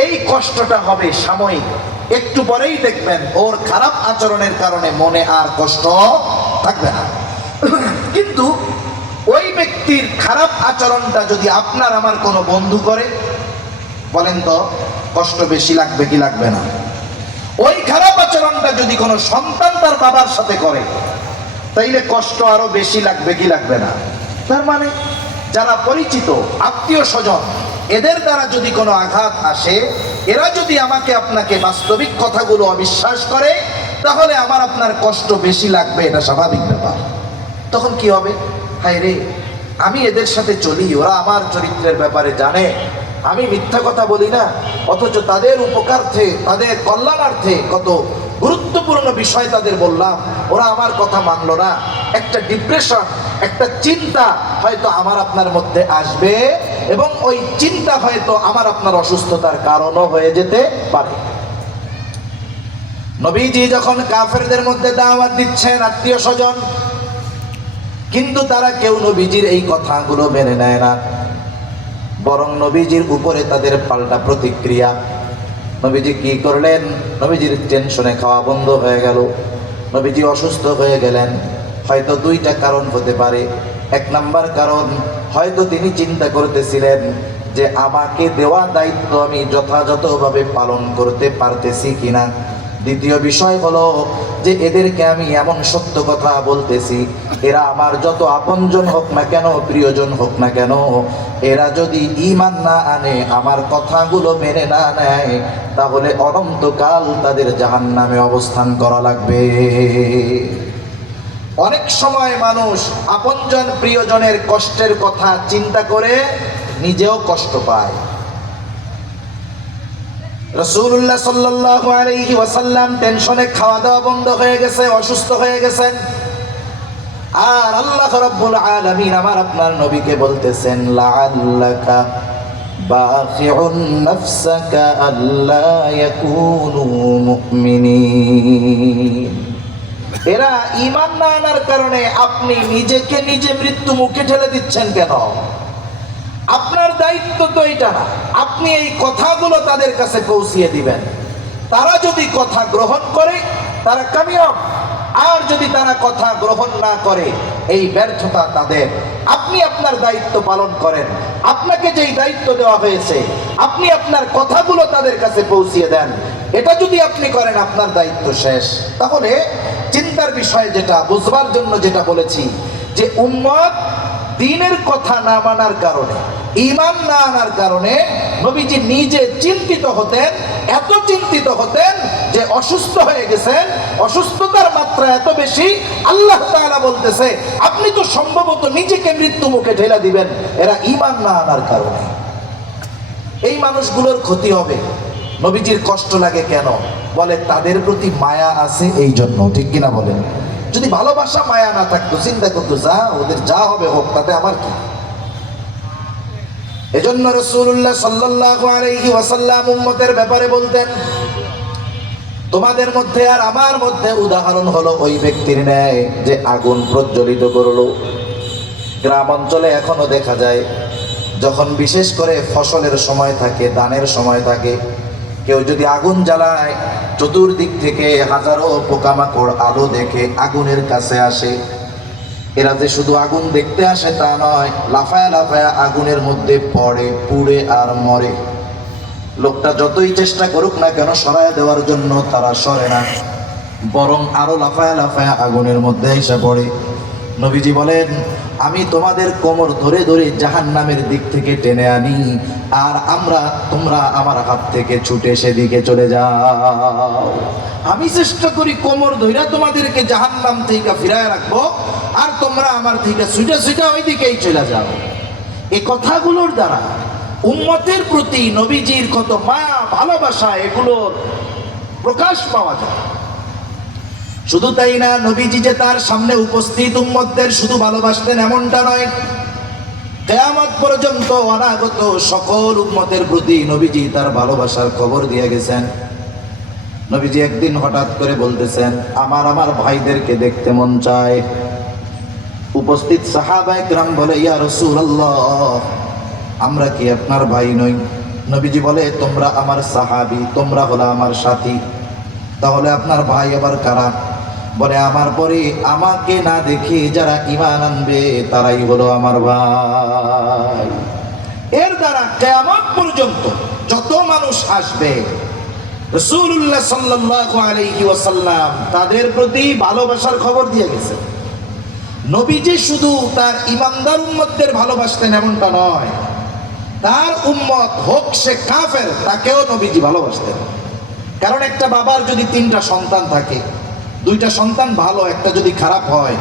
এই কষ্টটা হবে সাময়িক, একটু পরেই দেখবেন ওর খারাপ আচরণের কারণে মনে আর কষ্ট থাকবে না। কিন্তু ওই ব্যক্তির খারাপ আচরণটা যদি আপনার আমার কোনো বন্ধু করে, বলেন তো কষ্ট বেশি লাগবে কি লাগবে না? ওই খারাপ আচরণটা যদি কোনো সন্তান তার বাবার সাথে করে, তাইলে কষ্ট আরো বেশি লাগবে কি লাগবে না? তার মানে যারা পরিচিত আত্মীয় স্বজন, এদের দ্বারা যদি কোনো আঘাত আসে, এরা যদি আমাকে আপনাকে বাস্তবিক কথাগুলো অবিশ্বাস করে, তাহলে আমার আপনার কষ্ট বেশি লাগবে, এটা স্বাভাবিক ব্যাপার। তখন কি হবে? হায় রে, আমি এদের সাথে চলি, ওরা আমার চরিত্রের ব্যাপারে জানে, আমি মিথ্যা কথা বলি না, অথচ তাদের উপকারার্থে, তাদের কল্যাণার্থে কত গুরুত্বপূর্ণ বিষয় তাদের বললাম, ওরা আমার কথা মানলো না। একটা ডিপ্রেশন, একটা চিন্তা হয়তো আমার আপনার মধ্যে আসবে, এবং ওই চিন্তা হয়তো আমার আপনার অসুস্থতার কারণও হয়ে যেতে পারে। নবীজি যখন কাফেরদের মধ্যে দাওয়াত দিচ্ছেন, আত্মীয় স্বজন, কিন্তু তারা কেউ নবীজির এই কথাগুলো মেনে নেয় না, বরং নবীজির উপরে তাদের পাল্টা প্রতিক্রিয়া। নবীজি কি করলেন? নবীজির টেনশনে খাওয়া বন্ধ হয়ে গেল, নবীজি অসুস্থ হয়ে গেলেন। হয়তো দুইটা কারণ হতে পারে। এক নাম্বার কারণ, হয়তো তিনি চিন্তা করতেছিলেন যে আমাকে দেওয়া দায়িত্ব আমি যথাযথভাবে পালন করতে পারতেছি কিনা। দ্বিতীয় বিষয় হলো যে এদেরকে আমি এমন সত্য কথা বলতেছি, এরা আমার যত আপনজন হোক না কেন, প্রিয়জন হোক না কেন, এরা যদি ঈমান না আনে, আমার কথাগুলো মেনে না নেয়, তাহলে অনন্তকাল তাদের জাহান্নামে অবস্থান করা লাগবে। অনেক সময় মানুষ আপনজন প্রিয়জনের কষ্টের কথা চিন্তা করে নিজেও কষ্ট পায়। রাসূলুল্লাহ সাল্লাল্লাহু আলাইহি ওয়াসাল্লাম টেনশনে খাওয়া দাওয়া বন্ধ হয়ে গেছে, অসুস্থ হয়ে গেছেন, আর আল্লাহ রাব্বুল আলামিন আমার আপনার নবীকে বলতেছেন, লাআল্লাকা বাখিউন নাফসাকা আল্লা ইয়াকুনু মুমিনিন। এরা ঈমান না আনার কারণে আপনি নিজেকে নিজে মৃত্যু মুখে ঠেলে দিচ্ছেন কেন? আপনার দায়িত্ব তো এটা না, আপনি এই কথাগুলো তাদের কাছে পৌঁছিয়ে দিবেন। তারা যদি কথা গ্রহণ করে তারা কামিয়াব, আর যদি তারা কথা গ্রহণ না করে এই ব্যর্থতা তাদের। আপনি আপনার দায়িত্ব পালন করেন, আপনাকে যেই দায়িত্ব দেওয়া হয়েছে আপনি আপনার কথাগুলো তাদের কাছে পৌঁছিয়ে দেন। এটা যদি আপনি করেন আপনার দায়িত্ব শেষ। তাহলে চিন্তার বিষয় যেটা বুঝবার জন্য যেটা বলেছি, যে উম্মত দ্বীনের কথা না মানার কারণে, ঈমান না আনার কারণে নবীজি নিজে চিন্তিত হতেন, এত চিন্তিত হতেন যে অসুস্থ হয়ে গেছেন। অসুস্থতার মাত্রা এত বেশি, আল্লাহ তাআলা বলতেছে আপনি তো সম্ভবত নিজেকে মৃত্যু মুখে ঠেলা দিবেন, এরা ঈমান না আনার কারণে। এই মানুষগুলোর ক্ষতি হবে। নবীজির কষ্ট লাগে কেন? বলে তাদের প্রতি মায়া আছে এই জন্য। ঠিক কিনা বলেন? যদি ভালোবাসা মায়া না থাকতো, চিন্তা করতো যা ওদের যা হবে হোক, তাতে আমার কি। এজন্য রাসূলুল্লাহ সাল্লাল্লাহু আলাইহি ওয়াসাল্লাম উম্মতের ব্যাপারে বলতেন, তোমাদের মধ্যে আর আমার মধ্যে উদাহরণ হলো ওই ব্যক্তির ন্যায় যে আগুন প্রজ্বলিত করলো। গ্রাম অঞ্চলে এখনো দেখা যায়, যখন বিশেষ করে ফসলের সময় থাকে, ধানের সময় থাকে, কেউ যদি আগুন জ্বালায়, চতুর্দিক থেকে হাজারো পোকামাকড় আলো দেখে আগুনের কাছে আসে। এরা যে শুধু আগুন দেখতে আসে তা নয়, লাফায়া লাফায়া আগুনের মধ্যে পড়ে, পুড়ে আর মরে। লোকটা যতই চেষ্টা করুক না কেন সরায় দেওয়ার জন্য, তারা সরে না, বরং আরো লাফায়া লাফায়া আগুনের মধ্যে এসে পড়ে। নবীজি বলেন, আমি তোমাদের কোমর ধরে ধরে জাহান্নামের দিক থেকে টেনে আনি, আর তোমরা আমার হাত থেকে ছুটে সেদিকে চলে যাও। আমি চেষ্টা করি কোমর ধইরা তোমাদেরকে জাহান্নাম থেকে ফিরায় রাখবো, আর তোমরা আমার থেকে ছুটে ছুটে ওই দিকেই চলে যাও। এই কথাগুলোর দ্বারা উম্মতের প্রতি নবীজির কত মায়া ভালোবাসা, এগুলোর প্রকাশ পাওয়া যায়। শুধু তাই না, নবীজি যে তার সামনে উপস্থিত উম্মতদের শুধু ভালোবাসতেন এমনটা নয়, কিয়ামত পর্যন্ত অনাগত সকল উম্মতের প্রতি নবীজি তার ভালোবাসার খবর দিয়ে গেছেন। নবীজি একদিন হঠাৎ করে বলতেছেন, আমার ভাইদেরকে দেখতে মন চায়। উপস্থিত সাহাবায়ে কেরাম বলে, ইয়া রাসূলুল্লাহ, আমরা কি আপনার ভাই নই? নবীজি বলে, তোমরা আমার সাহাবী, তোমরা হলো আমার সাথী, তাহলে আপনার ভাই আবার কারা? বলে, আমার পরে আমাকে না দেখে যারা ঈমান আনবে তারাই হলো আমার ভাই। এর দ্বারা কিয়ামত পর্যন্ত যত মানুষ আসবে, রাসূলুল্লাহ সাল্লাল্লাহু আলাইহি ওয়াসাল্লাম তাদের প্রতি ভালোবাসার খবর দিয়ে গেছেন। নবীজি শুধু তার ঈমানদার উম্মতদের ভালোবাসতেন এমনটা নয়, তার উম্মত হোক সে কাফের, তাকেও নবীজি ভালোবাসতেন। কারণ একটা বাবার যদি 3টা সন্তান থাকে, 2টা সন্তান ভালো, একটা যদি খারাপ হয়,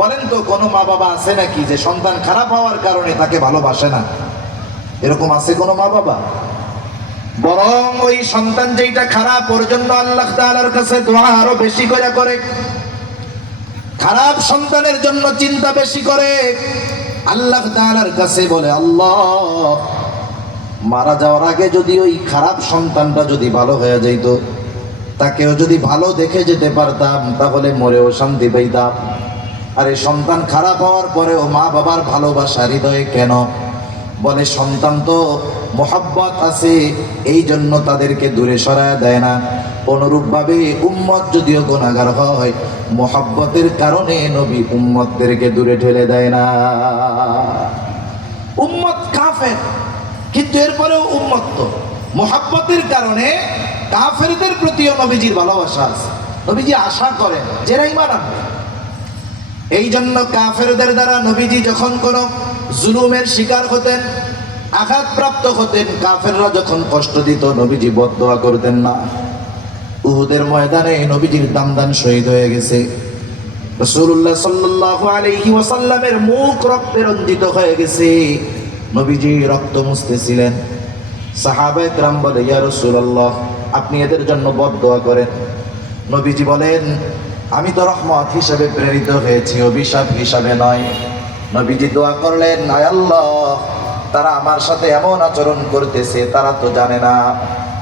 বলেন তো কোনো মা বাবা আছে নাকি যে সন্তান খারাপ হওয়ার কারণে তাকে ভালোবাসে না? এরকম আছে কোনো মা বাবা? বরং ওই সন্তান যেটা খারাপ, ওর জন্য আল্লাহ তাআলার কাছে দোয়া আরো বেশি করে, খারাপ সন্তানের জন্য চিন্তা বেশি করে। আল্লাহ তাআলার কাছে বলে, আল্লাহ, মারা যাওয়ার আগে যদি ওই খারাপ সন্তানটা যদি ভালো হয়ে যেত, তাকেও যদি ভালো দেখে যেতে পারতাম, তাহলে মরেও শান্তি পেতাম। আর এই সন্তান খারাপ হওয়ার পরেও মা বাবার ভালোবাসা হৃদয়ে কেন? বলে, সন্তান তো মোহাব্বত আছে, এই জন্য তাদেরকে দূরে সরায় দেয় না। অনুরূপভাবে উম্মত যদিও গুনাহগার হয়, মোহাব্বতের কারণে নবী উম্মতদেরকে দূরে ঠেলে দেয় না। উম্মত কাফের, কিন্তু এরপরেও উম্মত তো মোহাব্বতের কারণে কাফেরদের প্রতিও নবীজির ভালোবাসা আছে। নবীজি আশা করেন যারা ঈমান আনবে। এই জন্য কাফেরদের দ্বারা নবীজি যখন কোন জুলুমের শিকার হতেন, আঘাতপ্রাপ্ত হতেন, কাফেররা যখন কষ্ট দিত, নবীজি বদদোয়া করতেন না। উহুদের ময়দানে নবীজির দামদান শহীদ হয়ে গেছে। রাসূলুল্লাহ সাল্লাল্লাহু আলাইহি ওয়াসাল্লামের মুখ রক্তে রঞ্জিত হয়ে গেছে, নবীজি রক্ত মুছতেছিলেন। সাহাবায়ে কেরাম বলে, ইয়া রাসূলুল্লাহ, আপনি এদের জন্য বদদোয়া করেন। নবীজি বলেন, আমি তো রহমত হিসেবে প্রেরিত হয়েছি, অভিশাপ হিসাবে নয়। নবীজি দোয়া করলেন, আয় আল্লাহ, তারা আমার সাথে এমন আচরণ করতেছে, তারা তো জানে না।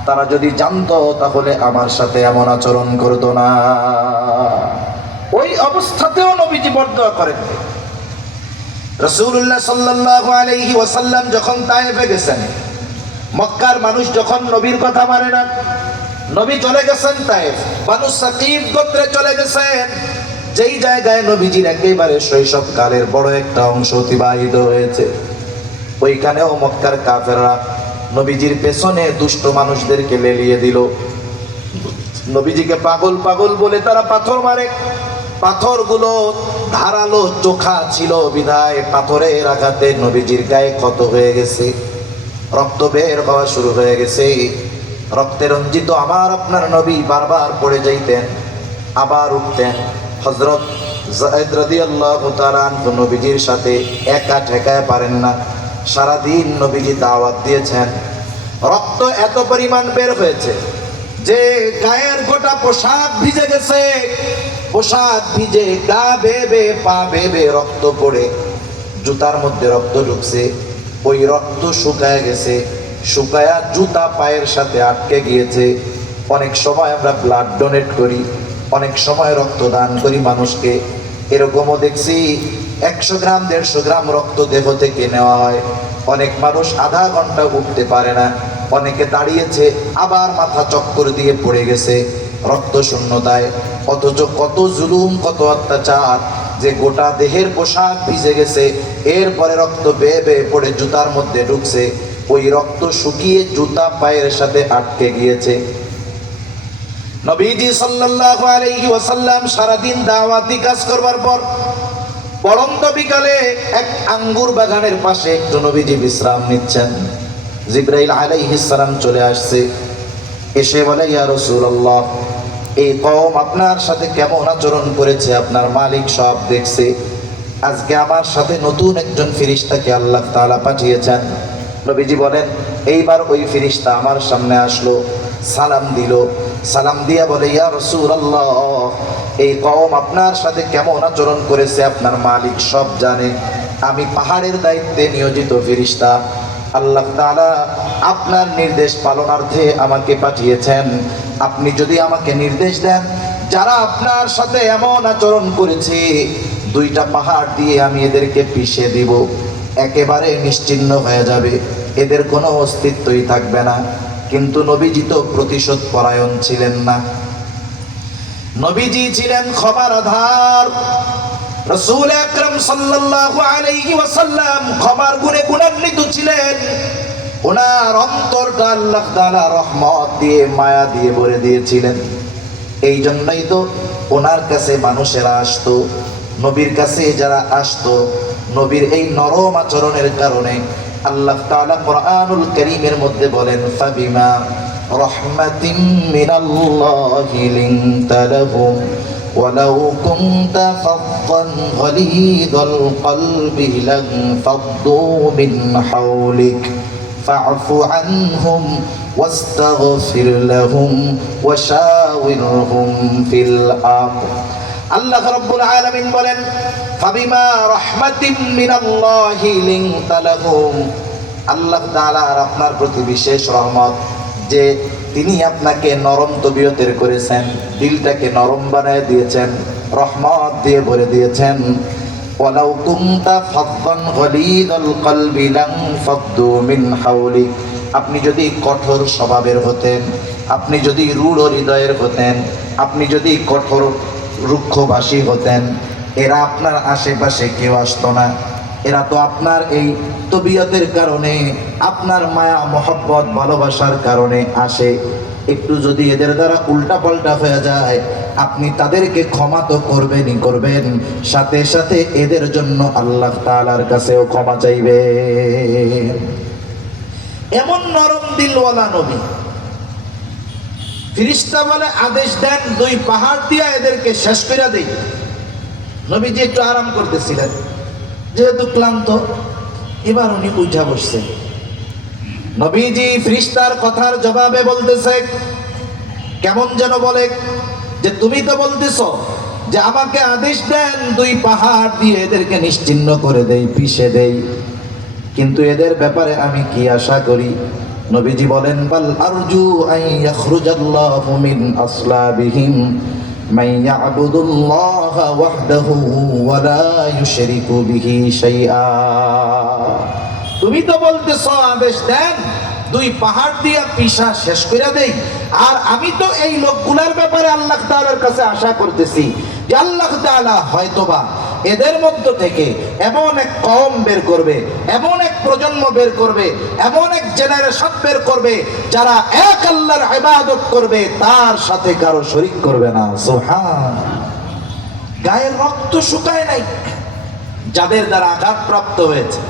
তারা যদি জানতো তাহলে আমার সাথে এমন আচরণ করতো না। ওই অবস্থাতেও নবীজি বদদোয়া করেন। রাসূলুল্লাহ সাল্লাল্লাহু আলাইহি ওয়াসাল্লাম যখন তায়েফে গেছেন, মক্কার মানুষ যখন নবীর কথা মানে না, নবী চলে গেছেন তায়েফ, বানু সাকিব গোত্রে চলে গেছেন, যেই জায়গায় নবীজির একেবারে শৈশবকালের বড় একটা অংশ অতিবাহিত হয়েছে। ওইখানেও মক্কার কাফেররা নবীজির পেছনে দুষ্ট মানুষদেরকে লেলিয়ে দিল। নবীজিকে পাগল পাগল বলে তারা পাথর মারে। পাথরগুলো ধারালো চোখা ছিল বিধায় পাথরের আঘাতে নবীজির গায়ে ক্ষত হয়ে গেছে, রক্ত বের হওয়া শুরু হয়ে গেছে। রক্তে রঞ্জিত আমার আপনার নবী বারবার পড়ে যাইতেন, আবার উঠতেন। হযরত যায়েদ রাদিয়াল্লাহু তাআলা আনহু নবীজির সাথে একা ঠেকায় পারেন না। সারাদিন নবীজি দাওয়াত দিয়েছেন। রক্ত এত পরিমাণ বের হয়েছে যে গায়ের গোটা পোশাক ভিজে গেছে। পোশাক ভিজে, গা বেবে, পা বেবে, রক্ত পড়ে জুতার মধ্যে রক্ত ঢুকছে। ওই রক্ত শুকায় গেছে, শুকায়া জুতা পায়ের সাথে আটকে গিয়েছে। অনেক সময় আমরা ব্লাড ডোনেট করি, অনেক সময় রক্ত দান করি মানুষকে। এরকমও দেখছি 100 গ্রাম 150 গ্রাম রক্ত দেহ থেকে নেওয়া হয়। অনেক মানুষ আধা ঘন্টা উঠতে পারে না, অনেকে দাঁড়িয়েছে আবার মাথা চক্কর দিয়ে পড়ে গেছে রক্ত শূন্যতায়। অথচ কত জুলুম, কত অত্যাচার, যে গোটা দেহের পোশাক ভিজে গেছে, এরপরে রক্ত বেয়ে বেয়ে পড়ে জুতার মধ্যে ঢুকছে। ওই রক্ত শুকিয়ে জুতা পায়ের সাথে আটকে গিয়েছে। নবীজি সাল্লাল্লাহু আলাইহি ওয়াসাল্লাম সারাদিন দাওয়াতি কাজ করবার পর পড়ন্ত বিকালে এক আঙ্গুর বাগানের পাশে একটু নবীজি বিশ্রাম নিচ্ছেন। জিবরাইল আলাইহিস সালাম চলে আসছে, এসে বলে, ইয়া রাসূলুল্লাহ, এই কওম আপনার সাথে কেমন আচরণ করেছে আপনার মালিক সব দেখছে। আজকে আমার সাথে নতুন একজন ফেরেশতাকে আল্লাহ তাআলা পাঠিয়েছেন। নবীজি বলেন, এইবার ওই ফেরেশতা আমার সামনে আসলো, সালাম দিল। সালাম দিয়া বলে, ইয়া রাসূলুল্লাহ, এই কওম আপনার সাথে কেমন আচরণ করেছে আপনার মালিক সব জানে। আমি পাহাড়ের দায়িত্বে নিয়োজিত ফেরেশতা, আল্লাহ তাআলা আপনার নির্দেশ পালনার্থে আমাকে পাঠিয়েছেন। আপনি যদি আমাকে নির্দেশ দেন, যারা আপনার সাথে এমন আচরণ করেছে, 2টা পাহাড় দিয়ে আমি এদেরকে পিষে দিব, একেবারে নিশ্চিহ্ন হয়ে যাবে, এদের কোনো অস্তিত্বই থাকবে না। কিন্তু নবীজি তো প্রতিশোধ পরায়ণ ছিলেন না। নবীজি ছিলেন ক্ষমার আধার। রাসূল আকরাম সাল্লাল্লাহু আলাইহি ওয়াসাল্লাম ক্ষমার গুণে গুণান্বিত ছিলেন। ওনার অন্তরটা আল্লাহ তাআলা রহমত দিয়ে, মায়া দিয়ে ভরে দিয়েছিলেন। এই জন্যই তো ওনার কাছে মানুষেরা আসতো। নবীর কাছে যারা আসতো, নবীর এই নরম আচরণের কারণে আল্লাহ তাআলা কোরআনুল কারীমের মধ্যে বলেন, ফাবিমা রাহমাতিম মিনাল্লাহি লিনতা লাহুম ওয়ালাউ কুনতা ফাদ্দান গলিযাল কলবি লানফাদ্দু মিন হাওলিক ফা'ফু আনহুম ওয়াস্তাগফির লাহুম ওয়াশাওিরহুম ফিল আমর। আল্লাহ রাব্বুল আলামিন বলেন, ফাবিমা রাহমাতিম মিনাল্লাহি লিনতা লাহুম, আল্লাহ তাআলার আপনার প্রতি বিশেষ রহমত যে তিনি আপনাকে নরম তবিয়তের করেছেন, দিলটাকে নরম বানায় দিয়েছেন, রহমত দিয়ে ভরে দিয়েছেন। ওয়ালাউ কুনতা ফাদ্দান গলিযাল কলবি লানফাদ্দু মিন হাওলিক, আপনি যদি কঠোর স্বভাবের হতেন, আপনি যদি রূঢ় হৃদয়ের হতেন, আপনি যদি কঠোর রুক্ষভাষী হতেন, এরা আপনার আশেপাশে কেউ আসতো না। এরা তো আপনার এই তবিয়তের কারণে, আপনার মায়া মহব্বত ভালোবাসার কারণে আসে। একটু যদি এদের দ্বারা উল্টা পাল্টা হয়ে যায়, আপনি তাদেরকে ক্ষমা তো করবেনই করবেন, সাথে সাথে এদের জন্য আল্লাহ তাআলার কাছেও ক্ষমা চাইবে। এমন নরম দিলওয়ালা নবী। ফেরেশতা বলে, আদেশ দেন 2 পাহাড় দিয়া এদেরকে শেষ করে দেই। নবীজি একটু আরাম করতেছিলেন, যেহেতু ক্লান্ত, এবার উনি উঠা বসছেন। নবীজি ফেরেশতার কথার জবাবে বলতেছে, কেমন যেন বলে যে, তুমি তো বলতেছো যে আমাকে আদেশ দেন 2 পাহাড় দিয়ে এদেরকে নিশ্চিহ্ন করে দেই, পিষে দেই, কিন্তু এদের ব্যাপারে আমি কি আশা করি? নবীজি বলেন, বাল আরজু আন ইয়াখরুজাল্লাহু মিন আসলাবিহিম মান ইয়াবুদুল্লাহা ওয়াহদাহু ওয়া লা ইউশরিকু বিহি শাইআ। তুমি তো বলতেছো আদেশ দেন 2 পাহাড় দিয়ে পিষা শেষ করে দেই, আর আমি তো এই লোকগুলার ব্যাপারে আল্লাহ তাআলার কাছে আশা করতেছি যে আল্লাহ তাআলা হয়তোবা এদের মধ্য থেকে এমন এক কওম বের করবে, এমন এক প্রজন্ম বের করবে, এমন এক জেনারেশন বের করবে যারা এক আল্লাহর ইবাদত করবে, তার সাথে কারো শরীক করবে না। সুবহান। গায়ের রক্ত শুকায় নাই, যাদের দ্বারা আঘাতপ্রাপ্ত হয়েছে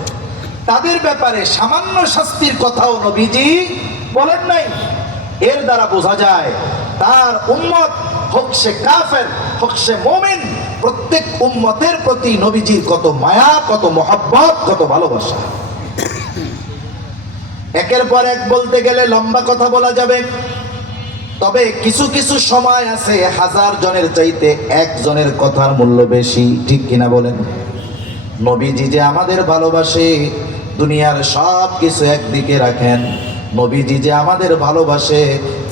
তাদের ব্যাপারে সামান্য শাস্তির কথাও নবীজি বলেন নাই। এর দ্বারা বোঝা যায় তার উম্মত, হোক সে কাফের হোক সে মুমিন, প্রত্যেক উম্মতের প্রতি নবীজির কত মায়া, কত মহব্বত, কত ভালোবাসা। একের পর এক বলতে গেলে লম্বা কথা বলা যাবে, তবে কিছু কিছু সময় আছে হাজার জনের চাইতে একজনের কথার মূল্য বেশি, ঠিক কিনা বলেন? নবীজি যে আমাদের ভালোবাসে, দুনিয়ার সব কিছু একদিকে রাখেন, নবীজি যে আমাদের ভালোবাসে,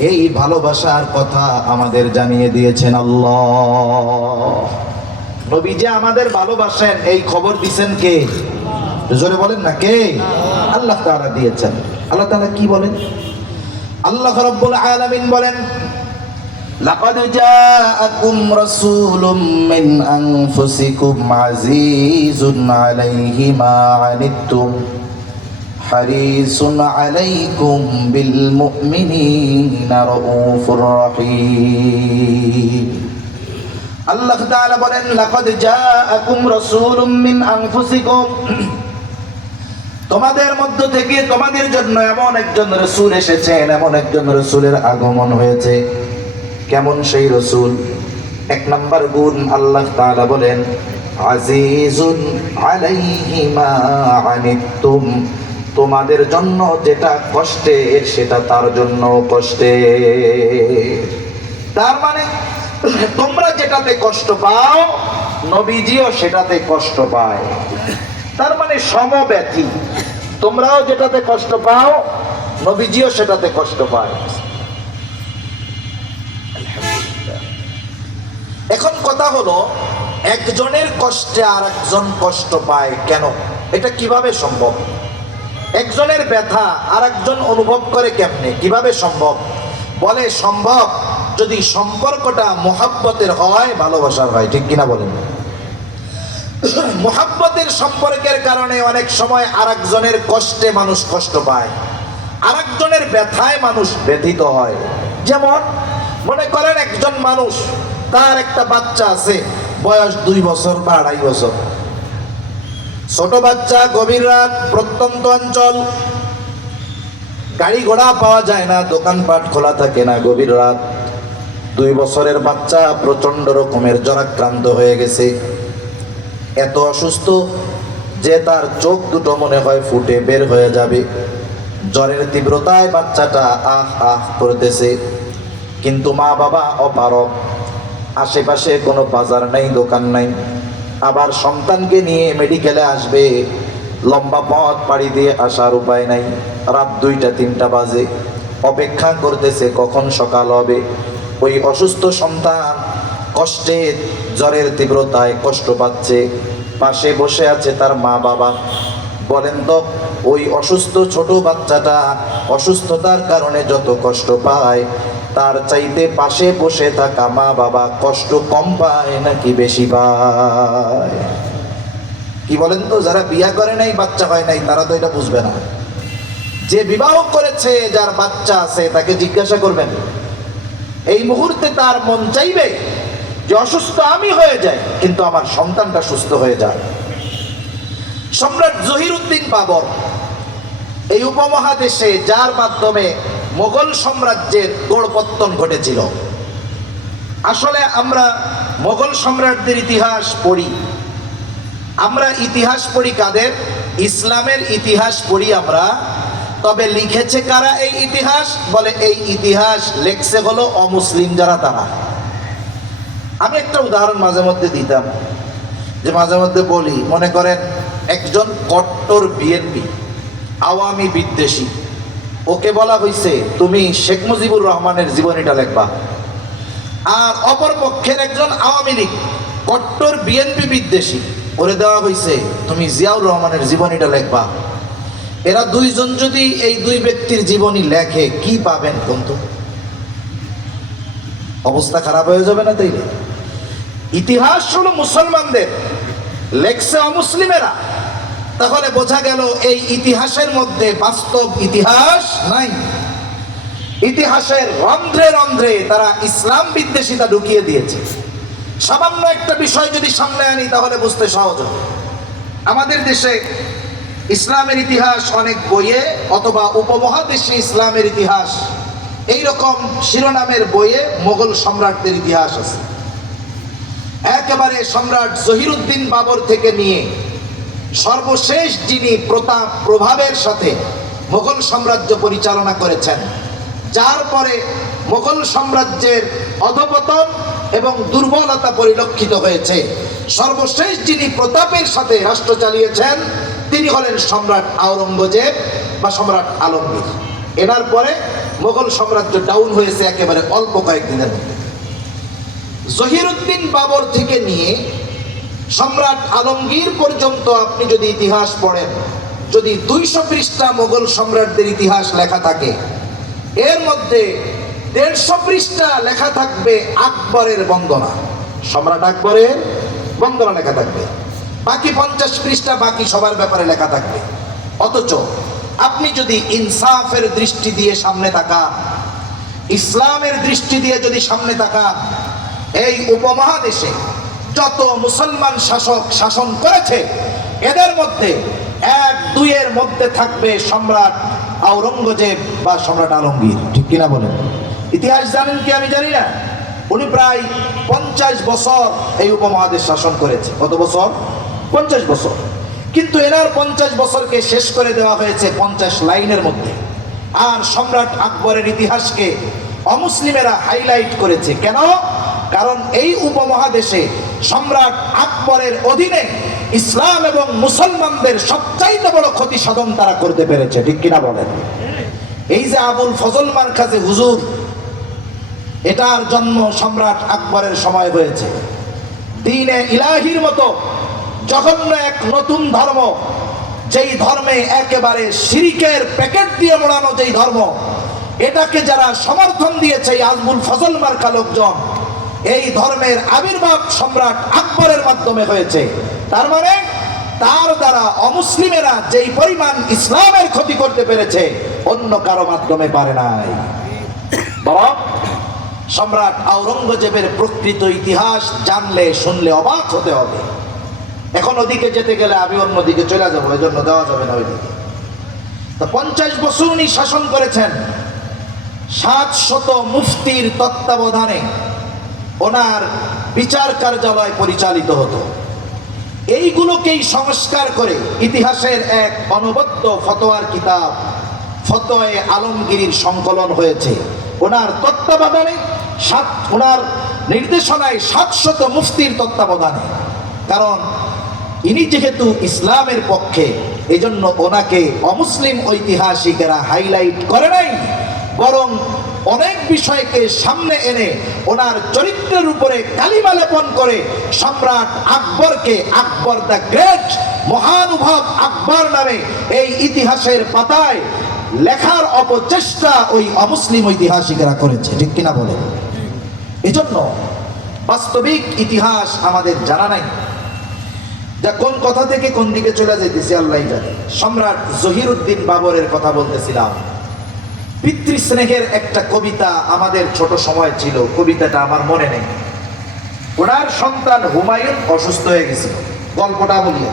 এই ভালোবাসার কথা আমাদের জানিয়ে দিয়েছেন আল্লাহ। নবী যে আমাদের ভালোবাসেন এই খবর দিয়েছেন কে? জোরে বলেন না, কে? আল্লাহ তাআলা দিয়েছেন। আল্লাহ তাআলা কি বলেন? আল্লাহ রাব্বুল আলামিন বলেন, লাকাদ জাআকুম রাসূলুম মিন আনফুসিকুম আজিজুন আলাইহি মা আনিতুম হারিসুন আলাইকুম বিল মুমিনিনা রাউফুর রহিম। আল্লাহ তাআলা বলেন, লাকাদ জাআকুম রাসূলুম মিন আনফুসিকুম, তোমাদের মধ্য থেকে তোমাদের জন্য এমন একজন রাসূল এসেছেন, এমন একজন রাসূলের আগমন হয়েছে। কেমন সেই রাসূল? এক নাম্বার গুণ আল্লাহ তাআলা বলেন, আজিজুন আলাইহি মা আনিতুম, তোমাদের জন্য যেটা কষ্টের সেটা তার জন্য কষ্টের। তার মানে তোমরা যেটাতে কষ্ট পাও নবীজিও সেটাতে কষ্ট পায়। তার মানে সমব্যথী, তোমরাও যেটাতে কষ্ট পাও নবীজিও সেটাতে কষ্ট পায়। এখন কথা হলো, একজনের কষ্টে আর একজন কষ্ট পায় কেন? এটা কিভাবে সম্ভব? একজনের ব্যথা আর একজন অনুভব করে কেমনে, কিভাবে সম্ভব? বলে সম্ভব যদি সম্পর্কটা মুহাব্বতের হয়, ভালোবাসার হয়, ঠিক কিনা বলেন? মুহাব্বতের সম্পর্কের কারণে অনেক সময় আরেকজনের কষ্টে মানুষ কষ্ট পায়, আরেকজনের ব্যথায় মানুষ ব্যথিত হয়। যেমন মনে করেন একজন মানুষ, তার একটা বাচ্চা আছে, বয়স 2 বছর বা 2.5 বছর, ছোট বাচ্চা, গভীর রাত, প্রত্যন্ত অঞ্চল, গাড়ি ঘোড়া পাওয়া যায় না, দোকানপাট খোলা থাকে না, গভীর রাত। 2 বছরের বাচ্চা প্রচন্ড রকমের জ্বরাক্রান্ত হয়ে গেছে, এত অসুস্থ যে তার চোখ দুটো মনে হয় ফুটে বের হয়ে যাবে। জ্বরের তীব্রতায় বাচ্চাটা আহ আহ করতেছে, কিন্তু মা বাবা অপারগ, আশেপাশে কোনো বাজার নাই, দোকান নাই, আবার সন্তানকে নিয়ে মেডিকেলে আসবে, লম্বা পথ পাড়ি দিয়ে আসার উপায় নাই। রাত 2টা-3টা বাজে, অপেক্ষা করতেছে কখন সকাল হবে। ওই অসুস্থ সন্তান কষ্টে, জ্বরের তীব্রতায় কষ্ট পাচ্ছে, পাশে বসে আছে তার মা বাবা। বলেন তো, ওই অসুস্থ ছোট বাচ্চাটা অসুস্থতার কারণে যত কষ্ট পায়, তার চাইতে পাশে বসে থাকা মা বাবা কষ্ট কম পায় নাকি বেশি পায়? কি বলেন তো? যারা বিয়া করে নাই, বাচ্চা হয় নাই, তারা তো এটা বুঝবে না। যে বিবাহ করেছে, যার বাচ্চা আছে, তাকে জিজ্ঞাসা করবেন, এই মুহূর্তে তার মন চাইবে যে অসুস্থ আমি হয়ে যাই, কিন্তু আমার সন্তানটা সুস্থ হয়ে যায়। সম্রাট জহিরুদ্দিন বাবর এই উপমহাদেশে, যার মাধ্যমে মোগল সাম্রাজ্যের গোড়পত্তন ঘটেছিল। আসলে আমরা মোগল সম্রাটদের ইতিহাস পড়ি, আমরা ইতিহাস পড়ি কাদের? ইসলামের ইতিহাস পড়ি আমরা। তবে লিখেছে কারা এই ইতিহাস? বলে এই ইতিহাস লেখছে হলো অমুসলিম যারা, তারা। আমি একটা উদাহরণ মাঝে মধ্যে দিতাম, যে মাঝে মধ্যে বলি, মনে করেন একজন কট্টর বিএনপি আওয়ামী বিদ্বেষী, ওকে বলা হয়েছে তুমি শেখ মুজিবুর রহমানের জীবনীটা লেখবা। আর অপর পক্ষের একজন আওয়ামী লীগ কট্টর বিএনপি বিদ্বেষী, ওরে দেওয়া হয়েছে তুমি জিয়াউর রহমানের জীবনীটা লেখবা। এরা দুইজন যদি এই দুই ব্যক্তির জীবনী লেখে, কি পাবেন বন্ধু? অবস্থা খারাপ হয়ে যাবে না? তাইলে ইতিহাস হলো মুসলমানদের, লেখছে অমুসলিমেরা। তাহলে বোঝা গেল এই ইতিহাসের মধ্যে বাস্তব ইতিহাস নাই। ইতিহাসের রন্ধ্রে রন্ধ্রে তারা ইসলাম বিদ্বেষিতা ঢুকিয়ে দিয়েছে। সামান্য একটা বিষয় যদি সামনে আনি তাহলে বুঝতে সহজ হবে। আমাদের দেশে ইসলামের ইতিহাস অনেক বইয়ে অথবা উপমহাদেশে ইসলামের ইতিহাস এই রকম শিরোনামের বইয়ে মোগল সম্রাটদের ইতিহাস আছে। একেবারে সম্রাট জহিরুদ্দিন বাবর থেকে নিয়ে সর্বশেষ যিনি প্রতাপ প্রভাবের সাথে মোগল সাম্রাজ্য পরিচালনা করেছেন, যার পরে মোগল সাম্রাজ্যের অধপতন এবং দুর্বলতা পরিলক্ষিত হয়েছে, সর্বশেষ যিনি প্রতাপের সাথে রাষ্ট্র চালিয়েছেন তিনি হলেন সম্রাট আওরঙ্গজেব বা সম্রাট আলমগীর। এনার পরে মোগল সাম্রাজ্য ডাউন হয়েছে একেবারে অল্প কয়েকদিনের মধ্যে। জহিরুদ্দিন বাবর থেকে নিয়ে সম্রাট আলমগীর পর্যন্ত আপনি যদি ইতিহাস পড়েন, যদি 200 পৃষ্ঠা মোগল সম্রাটদের ইতিহাস লেখা থাকে, এর মধ্যে 150 পৃষ্ঠা লেখা থাকবে আকবরের বন্দনা, সম্রাট আকবরের বন্দনা লেখা থাকবে। বাকি 50 পৃষ্ঠা বাকি সবার ব্যাপারে লেখা থাকবে। অথচ আপনি যদি ইনসাফের দৃষ্টি দিয়ে সামনে তাকান, ইসলামের দৃষ্টি দিয়ে যদি সামনে তাকান, এই উপমহাদেশে যত মুসলমান শাসক শাসন করেছে এদের মধ্যে 1-2 মধ্যে থাকবে সম্রাট আওরঙ্গজেব বা সম্রাট আলমগীর। ঠিক কিনা বলেন? ইতিহাস জানেন কি? আমি জানি না। উনি প্রায় 50 বছর এই উপমহাদেশ শাসন করেছে। কত বছর? 50 বছর। কিন্তু এনার 50 বছরকে শেষ করে দেওয়া হয়েছে 50 লাইনের মধ্যে। আর সম্রাট আকবরের ইতিহাসকে অমুসলিমেরা হাইলাইট করেছে। কেন? কারণ এই উপমহাদেশে সম্রাট আকবরের অধীনে ইসলাম এবং মুসলমানদের সবচাইতে বড় ক্ষতি সাধন তারা করতে পেরেছে। ঠিক কিনা বলেন? এই যে আবুল ফজল মারকাজি হুজুর, এটার জন্ম সম্রাট আকবরের সময় হয়েছে। দ্বীনে ইলাহির মতো জঘন্য এক নতুন ধর্ম, যেই ধর্মে একেবারে শিরিকের প্যাকেট দিয়ে মোড়ানো যেই ধর্ম, এটাকে যারা সমর্থন দিয়েছে এই আবুল ফজল মার্কা লোকজন, এই ধর্মের আবির্ভাব সম্রাট আকবরের মাধ্যমে হয়েছে। তার মানে তার দ্বারা অমুসলিমেরা যেই পরিমাণ ইসলামের ক্ষতি করতে পেরেছে অন্য কারো মাধ্যমে পারে নাই। বরং সম্রাট আওরঙ্গজেবের প্রকৃত ইতিহাস জানলে শুনলে অবাক হতে হবে। এখন ওদিকে যেতে গেলে আমি অন্যদিকে চলে যাবো, এই জন্য দেওয়া যাবে না ওইদিকে। তো 50 বছর উনি শাসন করেছেন। 700 মুফতির তত্ত্বাবধানে ওনার বিচার কার্যালয় পরিচালিত হতো। এইগুলোকেই সংস্কার করে ইতিহাসের এক অনবদ্য ফতোয়ার কিতাব ফতোয়ায়ে আলমগীরির সংকলন হয়েছে। ওনার তত্ত্বাবধানে, ওনার নির্দেশনায় 700 মুফতির তত্ত্বাবধানে। কারণ ইনি যেহেতু ইসলামের পক্ষে, এই জন্য ওনাকে অমুসলিম ঐতিহাসিকেরা হাইলাইট করে নাই, বরং অনেক বিষয়কে সামনে এনে ওনার চরিত্রের উপরে কালিমা লেপন করে সম্রাট আকবরকে আকবর দ্য গ্রেট, মহানুভব আকবর নামে এই ইতিহাসের পাতায় লেখার অপচেষ্টা ওই অমুসলিম ঐতিহাসিকেরা করেছে। ঠিক কিনা বলেন? এই জন্য বাস্তবিক ইতিহাস আমাদের জানা নাই। যা কোন কথা থেকে কোন দিকে চলে যেতেছি আল্লাহ জানে। সম্রাট জহিরুদ্দিন বাবরের কথা বলতেছিলাম। পিতৃস্নেহের একটা কবিতা আমাদের ছোট সময় ছিল, কবিতাটা আমার মনে নেই। ওনার সন্তান হুমায়ুন অসুস্থ হয়ে গেছিল। গল্পটা বলিয়া,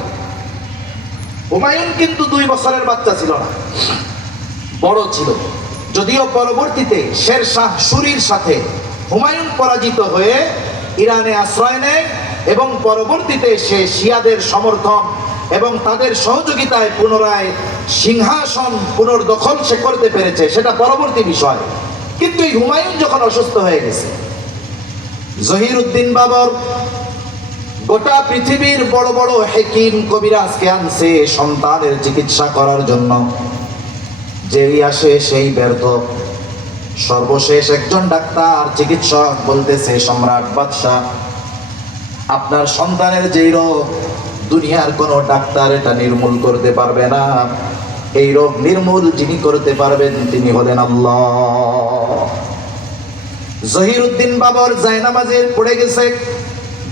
হুমায়ুন কিন্তু 2 বছরের বাচ্চা ছিল না, বড় ছিল। যদিও পরবর্তীতে শের শাহ সুরির সাথে হুমায়ুন পরাজিত হয়ে ইরানে আশ্রয় নেয় এবং পরবর্তীতে সে শিয়াদের সমর্থন এবং তাদের সহযোগিতায় পুনরায় সিংহাসন পুনর্দখল সে করতে পেরেছে, সেটা পরবর্তী বিষয়। কিন্তু এই হুমায়ুন যখন অসুস্থ হয়ে গেছে, জহিরুদ্দিন বাবর গোটা পৃথিবীর বড় বড় হাকিম কবিরাজকে আনছে সন্তানের চিকিৎসা করার জন্য। যেই আসে সেই ব্যর্থ। সর্বশেষ একজন ডাক্তার চিকিৎসক বলতেছে, সম্রাট বাদশাহ, আপনার সন্তানের যেই রোগ, দুনিয়ার কোনো ডাক্তার এটা নির্মূল করতে পারবে না। এই রোগ নির্মূল যিনি করতে পারবেন তিনি হলেন আল্লাহ। জহিরুদ্দিন বাবর জায়নামাজে পড়ে গেছে।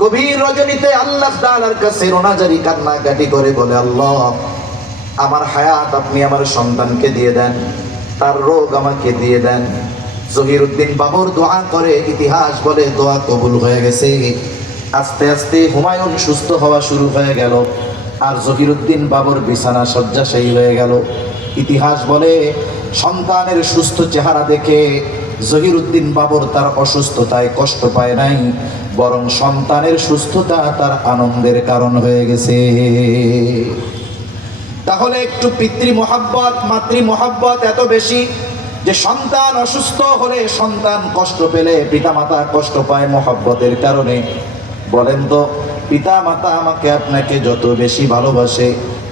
গভীর রজনীতে আল্লাহ তাআলার কাছে রোনাজারি কান্নাকাটি করে বলে, আল্লাহ আমার হায়াত আপনি আমার সন্তানকে দিয়ে দেন, তার রোগ আমাকে দিয়ে দেন। জহিরুদ্দিন বাবর দোয়া করে, ইতিহাস বলে দোয়া কবুল হয়ে গেছে। আস্তে আস্তে হুমায়ুন সুস্থ হওয়া শুরু হয়ে গেল, আর জহিরুদ্দিন বাবর বিছানা শয্যাশায়ী হয়ে গেল। ইতিহাস বলে সন্তানের সুস্থ চেহারা দেখে জহিরুদ্দিন বাবর তার অসুস্থতায় কষ্ট পায় নাই, বরং সন্তানের সুস্থতা তার আনন্দের কারণ হয়ে গেছে। তাহলে একটু পিতৃ মহাব্বত, মাতৃ মহাব্বত এত বেশি যে সন্তান অসুস্থ হলে, সন্তান কষ্ট পেলে পিতামাতা কষ্ট পায় মহাব্বতের কারণে। বলেন তো, পিতামাতা আমাকে আপনাকে যত বেশি ভালোবাসে,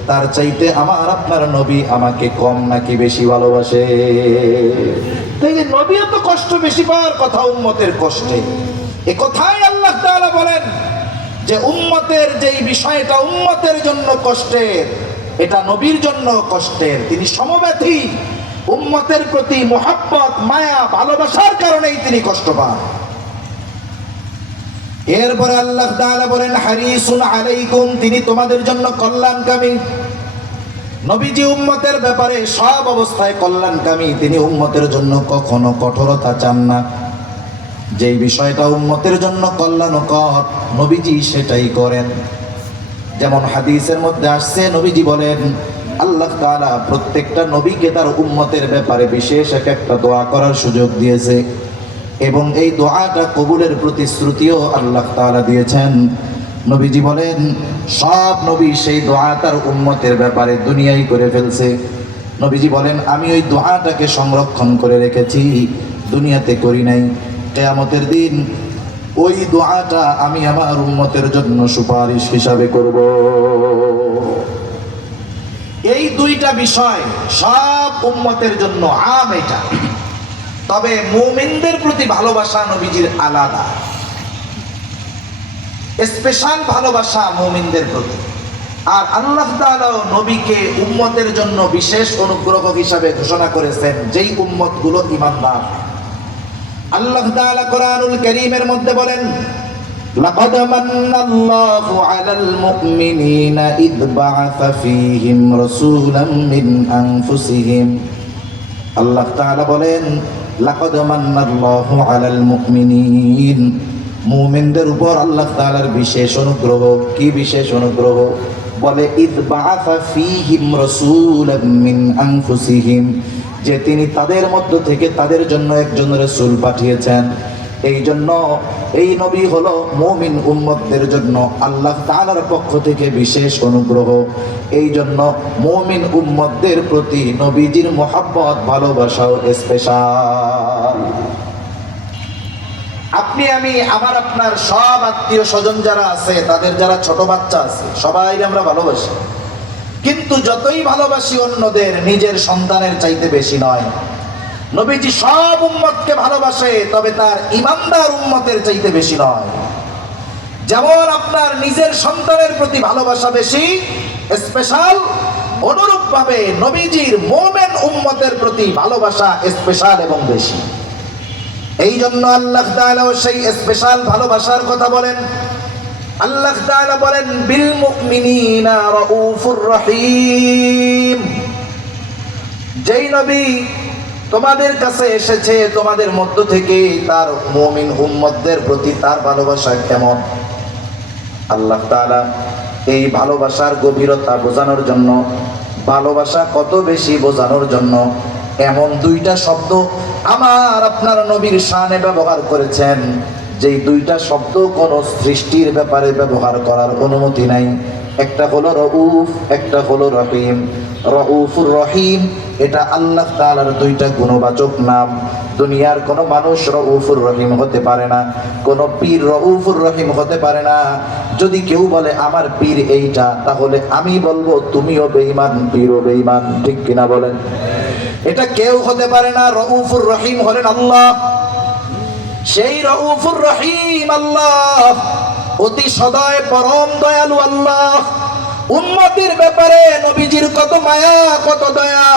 তার চাইতে আমার আপনার নবী আমাকে কম নাকি বেশি ভালোবাসে? তাই নবীও তো কষ্ট বেশি পাওয়ার কথা উম্মতের কষ্টে। এ কথাই আল্লাহ তাআলা বলেন যে উম্মতের যেই বিষয়টা উম্মতের জন্য কষ্টের, এটা নবীর জন্য কষ্টের। তিনি সমব্যথী, উম্মতের প্রতি মুহাব্বত, মায়া, ভালোবাসার কারণেই তিনি কষ্ট পান। এরপরে আল্লাহ তাআলা বলেন হারিসুন আলাইকুম, তিনি তোমাদের জন্য কল্যাণকামী। নবীজি উম্মতের ব্যাপারে সব অবস্থায় কল্যাণকামী। তিনি উম্মতের জন্য কখনো কঠোরতা চান না। যেই বিষয়টা উম্মতের জন্য কল্যাণকর, নবীজি সেটাই করেন। যেমন হাদিসের মধ্যে আসছে, নবীজি বলেন আল্লাহ তাআলা প্রত্যেকটা নবীকে তার উম্মতের ব্যাপারে বিশেষ একটা দোয়া করার সুযোগ দিয়েছে, এবং এই দোয়াটা কবুলের প্রতিশ্রুতিও আল্লাহ তাআলা দিয়েছেন। নবীজি বলেন সব নবী সেই দোয়া তার উম্মতের ব্যাপারে দুনিয়ায় করে ফেলছে। নবীজি বলেন আমি ওই দোয়াটাকে সংরক্ষণ করে রেখেছি, দুনিয়াতে করি নাই। কিয়ামতের দিন ওই দোয়াটা আমি আমার উম্মতের জন্য সুপারিশ হিসাবে করব। এই দুইটা বিষয় সব উম্মতের জন্য আম এটা। তবে মুমিনদের প্রতি ভালোবাসা নবীজির আলাদা, স্পেশাল ভালোবাসা মুমিনদের প্রতি। আর আল্লাহ তাআলা নবীকে উম্মতের জন্য বিশেষ অনুগ্রহ হিসাবে ঘোষণা করেছেন, যেই উম্মতগুলো ঈমানদার। আল্লাহ তাআলা কোরআনুল কারীমের মধ্যে বলেন লাকাদ মান্নাল্লাহু আলাল মুমিনিনা ইয বাআসা ফীহিম রাসূলাম মিন আনফুসিহিম। আল্লাহ তাআলা বলেন লাকাদ মান্নাল্লাহু আলাল মুমিনিন, মুমিনদের উপর আল্লাহ তাআলার বিশেষ অনুগ্রহ। কি বিশেষ অনুগ্রহ? বলে ইয বাআসা ফীহিম রাসূলাম মিন আনফুসিহিম, যে তিনি তাদের মধ্য থেকে তাদের জন্য একজন রাসূল পাঠিয়েছেন। এই জন্য এই নবী হলো মুমিন উম্মতদের জন্য আল্লাহ তাআলার পক্ষ থেকে বিশেষ অনুগ্রহ। এই জন্য মুমিন উম্মতদের প্রতি নবীজির মুহাব্বত, ভালোবাসাও স্পেশাল। আপনি আমি, আমার আপনার সব আত্মীয় স্বজন যারা আছে, তাদের যারা ছোট বাচ্চা আছে, সবাই আমরা ভালোবাসি। কিন্তু যতই ভালোবাসি অন্যদের, নিজের সন্তানের চাইতে বেশি নয়। নবীজি সব উম্মতকে ভালোবাসে, তবে তার ঈমানদার উম্মতের চাইতে বেশি নয়। যেমন আপনার নিজের সন্তানের প্রতি ভালোবাসা বেশি, স্পেশাল, অনুরূপভাবে নবীজির মুমিন উম্মতের প্রতি ভালোবাসা স্পেশাল এবং বেশি। এই জন্য আল্লাহ তাআলা সেই স্পেশাল ভালোবাসার কথা বলেন। আল্লাহ তাআলা বলেন বিল মুমিনিনা রাউফুর রহিম। যেই নবী তোমাদের কাছে এসেছে, তোমাদের মধ্য থেকে তার মুমিন উম্মতদের প্রতি তার ভালোবাসা কেমন। আল্লাহ তাআলা এই ভালোবাসার গভীরতা বোঝানোর জন্য, ভালোবাসা কত বেশি বোঝানোর জন্য এমন দুইটা শব্দ আমার আপনার নবীর শানে ব্যবহার করেছেন, যেই দুইটা শব্দ কোন সৃষ্টির ব্যাপারে ব্যবহার করার অনুমতি নাই। একটা হলো রউফ, একটা হলো রহিম। রউফুর রহিম এটা আল্লাহ তাআলার দুইটা গুণবাচক নাম। দুনিয়ার কোন মানুষ রউফুর রহিম হতে পারে না, কোন পীর রউফুর রহিম হতে পারে না। যদি কেউ বলে আমার পীর এইটা, তাহলে আমি বলবো তুমিও বেঈমান, পীরও বেঈমান। ঠিক কিনা বলেন? এটা কেউ হতে পারে না। রউফুর রহিম হলেন আল্লাহ। সেই রউফুর রহিম আল্লাহ, অতি সদয় পরম দয়ালু আল্লাহ। উম্মতের ব্যাপারে নবীজির কত মায়া, কত দয়া,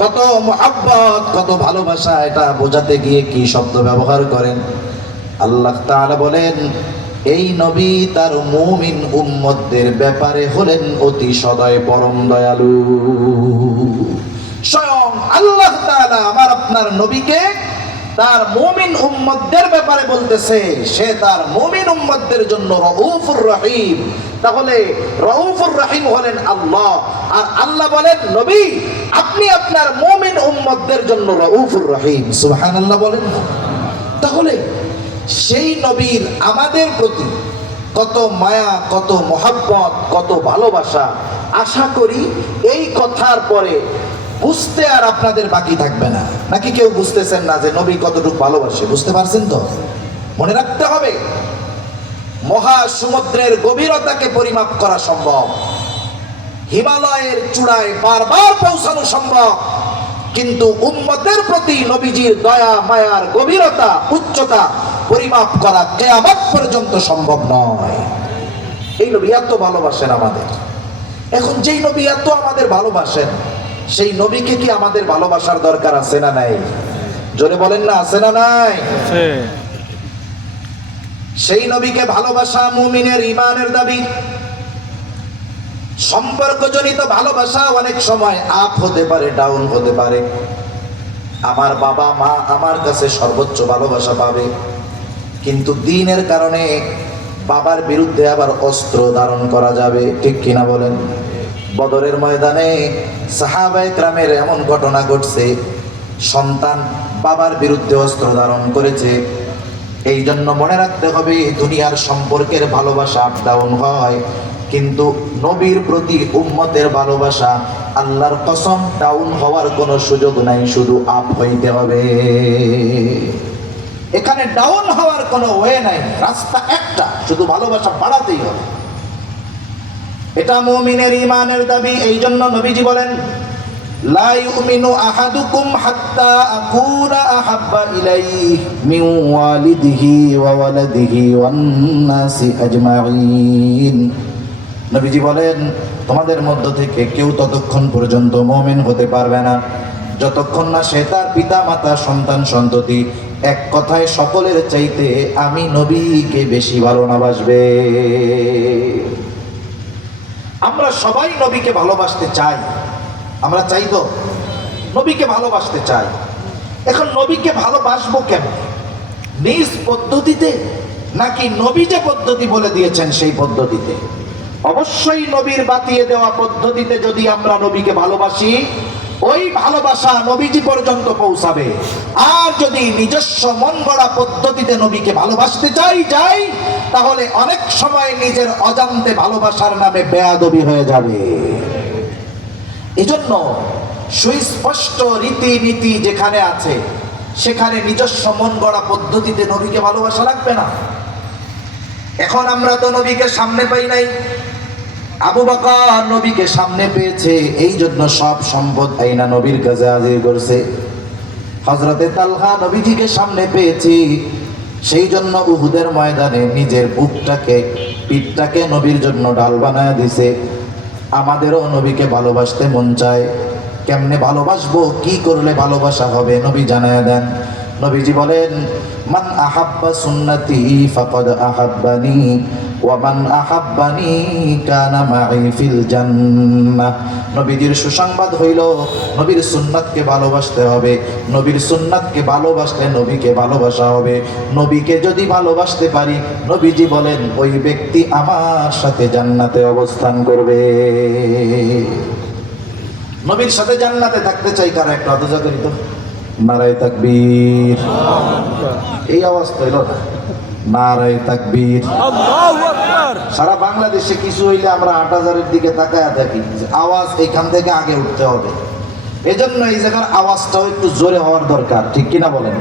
কত মুহাব্বত, কত ভালোবাসা, এটা বোঝাতে গিয়ে কি শব্দ ব্যবহার করেন। আল্লাহ তাআলা বলেন এই নবী তার মুমিন উম্মতদের ব্যাপারে হলেন অতি সদয় পরম দয়ালু। স্বয়ং আল্লাহ তাআলা আমার আপনার নবীকে তার মুমিন উম্মতদের ব্যাপারে বলতেছে সে তার মুমিন উম্মতদের জন্য রউফুর রহিম। তাহলে রউফুর রহিম হলেন আল্লাহ, আর আল্লাহ বলেন নবী আপনি আপনার মুমিন উম্মতদের জন্য রউফুর রহিম। সুবহানাল্লাহ বলেন। তাহলে সেই নবীর আমাদের প্রতি কত মায়া, কত মহব্বত, কত ভালোবাসা। আশা করি এই কথার পরে বুঝতে আর আপনাদের বাকি থাকবে না। নাকি কেউ বুঝতেছেন না যে নবী কতটুকু ভালোবাসে? বুঝতে পারছেন তো? মনে রাখতে হবে মহাসমুদ্রের গভীরতাকে পরিমাপ করা সম্ভব, হিমালয়ের চূড়ায় বারবার পৌঁছানো সম্ভব, কিন্তু উম্মতের প্রতি নবীজির দয়া মায়ার গভীরতা উচ্চতা পরিমাপ করা কিয়ামত পর্যন্ত সম্ভব নয়। এই নবী এত ভালোবাসেন আমাদের। এখন যেই নবী এত আমাদের ভালোবাসেন, সেই নবীকে কি আমাদের ভালোবাসার দরকার আছে না নাই? জোরে বলেন না, আছে না নাই? সেই নবীকে ভালোবাসা মুমিনের ঈমানের দাবি। সম্পর্কজনিত ভালোবাসা অনেক সময় আপ হতে পারে, ডাউন হতে পারে। আমার বাবা মা আমার কাছে সর্বোচ্চ ভালোবাসা পাবে, কিন্তু দ্বীনের কারণে বাবার বিরুদ্ধে আবার অস্ত্র ধারণ করা যাবে, ঠিক কিনা বলেন? বদরের ময়দানে সাহাবায়ে কেরামের এমন ঘটনা ঘটছে, সন্তান বাবার বিরুদ্ধে অস্ত্র ধারণ করেছে। এই জন্য মনে রাখতে হবে দুনিয়ার সম্পর্কের ভালোবাসা আপ ডাউন হয়, কিন্তু নবীর প্রতি উম্মতের ভালোবাসা আল্লাহর কসম ডাউন হওয়ার কোনো সুযোগ নাই, শুধু আপ হইতে হবে। এখানে ডাউন হওয়ার কোনো ওয়ে নাই, রাস্তা একটা, শুধু ভালোবাসা বাড়াতেই হবে। এটা মুমিনের ঈমানের দাবি। এই জন্য নবীজি বলেন লা ইউমিনু আহাদুকুম হাত্তা আকুনা আহাব্বা ইলাইহি মিন ওয়ালিদিহি ওয়া ওয়ালাদিহি ওয়ান নাসি আজমাইন। নবীজি বলেন তোমাদের মধ্য থেকে কেউ ততক্ষণ পর্যন্ত মুমিন হতে পারবে না যতক্ষণ না সে তার পিতা মাতা সন্তান সন্ততি এক কথায় সকলের চাইতে আমি নবীকে বেশি ভালো না বাসবে। আমরা সবাই নবীকে ভালোবাসতে চাই, আমরা চাই তো নবীকে ভালোবাসতে চাই। এখন নবীকে ভালোবাসবো কেমন? নিজ পদ্ধতিতে নাকি নবী যে পদ্ধতি বলে দিয়েছেন সেই পদ্ধতিতে? অবশ্যই নবীর বাতিয়ে দেওয়া পদ্ধতিতে যদি আমরা নবীকে ভালোবাসি, ওই ভালোবাসা নবীজি পর্যন্ত পৌঁছাবে। আর যদি নিজস্ব মন গড়া পদ্ধতিতে নবীকে ভালোবাসতে যাই, তাহলে অনেক সময় নিজের অজান্তে ভালোবাসার নামে বেয়াদবি হয়ে যাবে। এজন্য সুস্পষ্ট রীতিনীতি যেখানে আছে সেখানে নিজস্ব মন গড়া পদ্ধতিতে নবীকে ভালোবাসা লাগবে না। এখন আমরা তো নবীকে সামনে পাই নাই, আবু বকর নবীকে সামনে পেয়েছে, এই জন্য সব সম্পদ আইনা নবীর কাছে হাজির করছে। হযরতে তালহা নবীজিকে সামনে পেয়েছি, সেই জন্য উহুদের ময়দানে নিজের বুকটাকে পিঠটাকে নবীর জন্য ডাল বানায় দিছে। আমাদেরও নবীকে ভালোবাসতে মন চায়। কেমনে ভালোবাসবো, কি করলে ভালোবাসা হবে নবী জানায় দেন। নবীজি বলেন মান আহাব্বা সুন্নতি ফাকাদ আহাব্বানি ওয়া মান আহাব্বানি কানা মাই ফিল জান্নাহ। নবীজির সুসংবাদ হইল নবীর সুন্নাতকে ভালোবাসতে হবে, নবীর সুন্নাতকে ভালোবাসলে নবীকে ভালোবাসা হবে। নবীকে যদি ভালোবাসতে পারি, নবীজি বলেন ওই ব্যক্তি আমার সাথে জান্নাতে অবস্থান করবে। নবীর সাথে জান্নাতে থাকতে চাই কারা একটা অতজা করি তো? নারায়ে তাকবীর। এই আওয়াজ তো এলো না, নারায়ে তাকবীর। আল্লাহু আকবার। সারা বাংলাদেশে কিছু হইলে আমরা ৮০০০-এর দিকে তাকায়া থাকি, আওয়াজ এখান থেকে আগে উঠতে হবে। এজন্য এই জায়গার আওয়াজটাও একটু জোরে হওয়ার দরকার, ঠিক কিনা বলেন?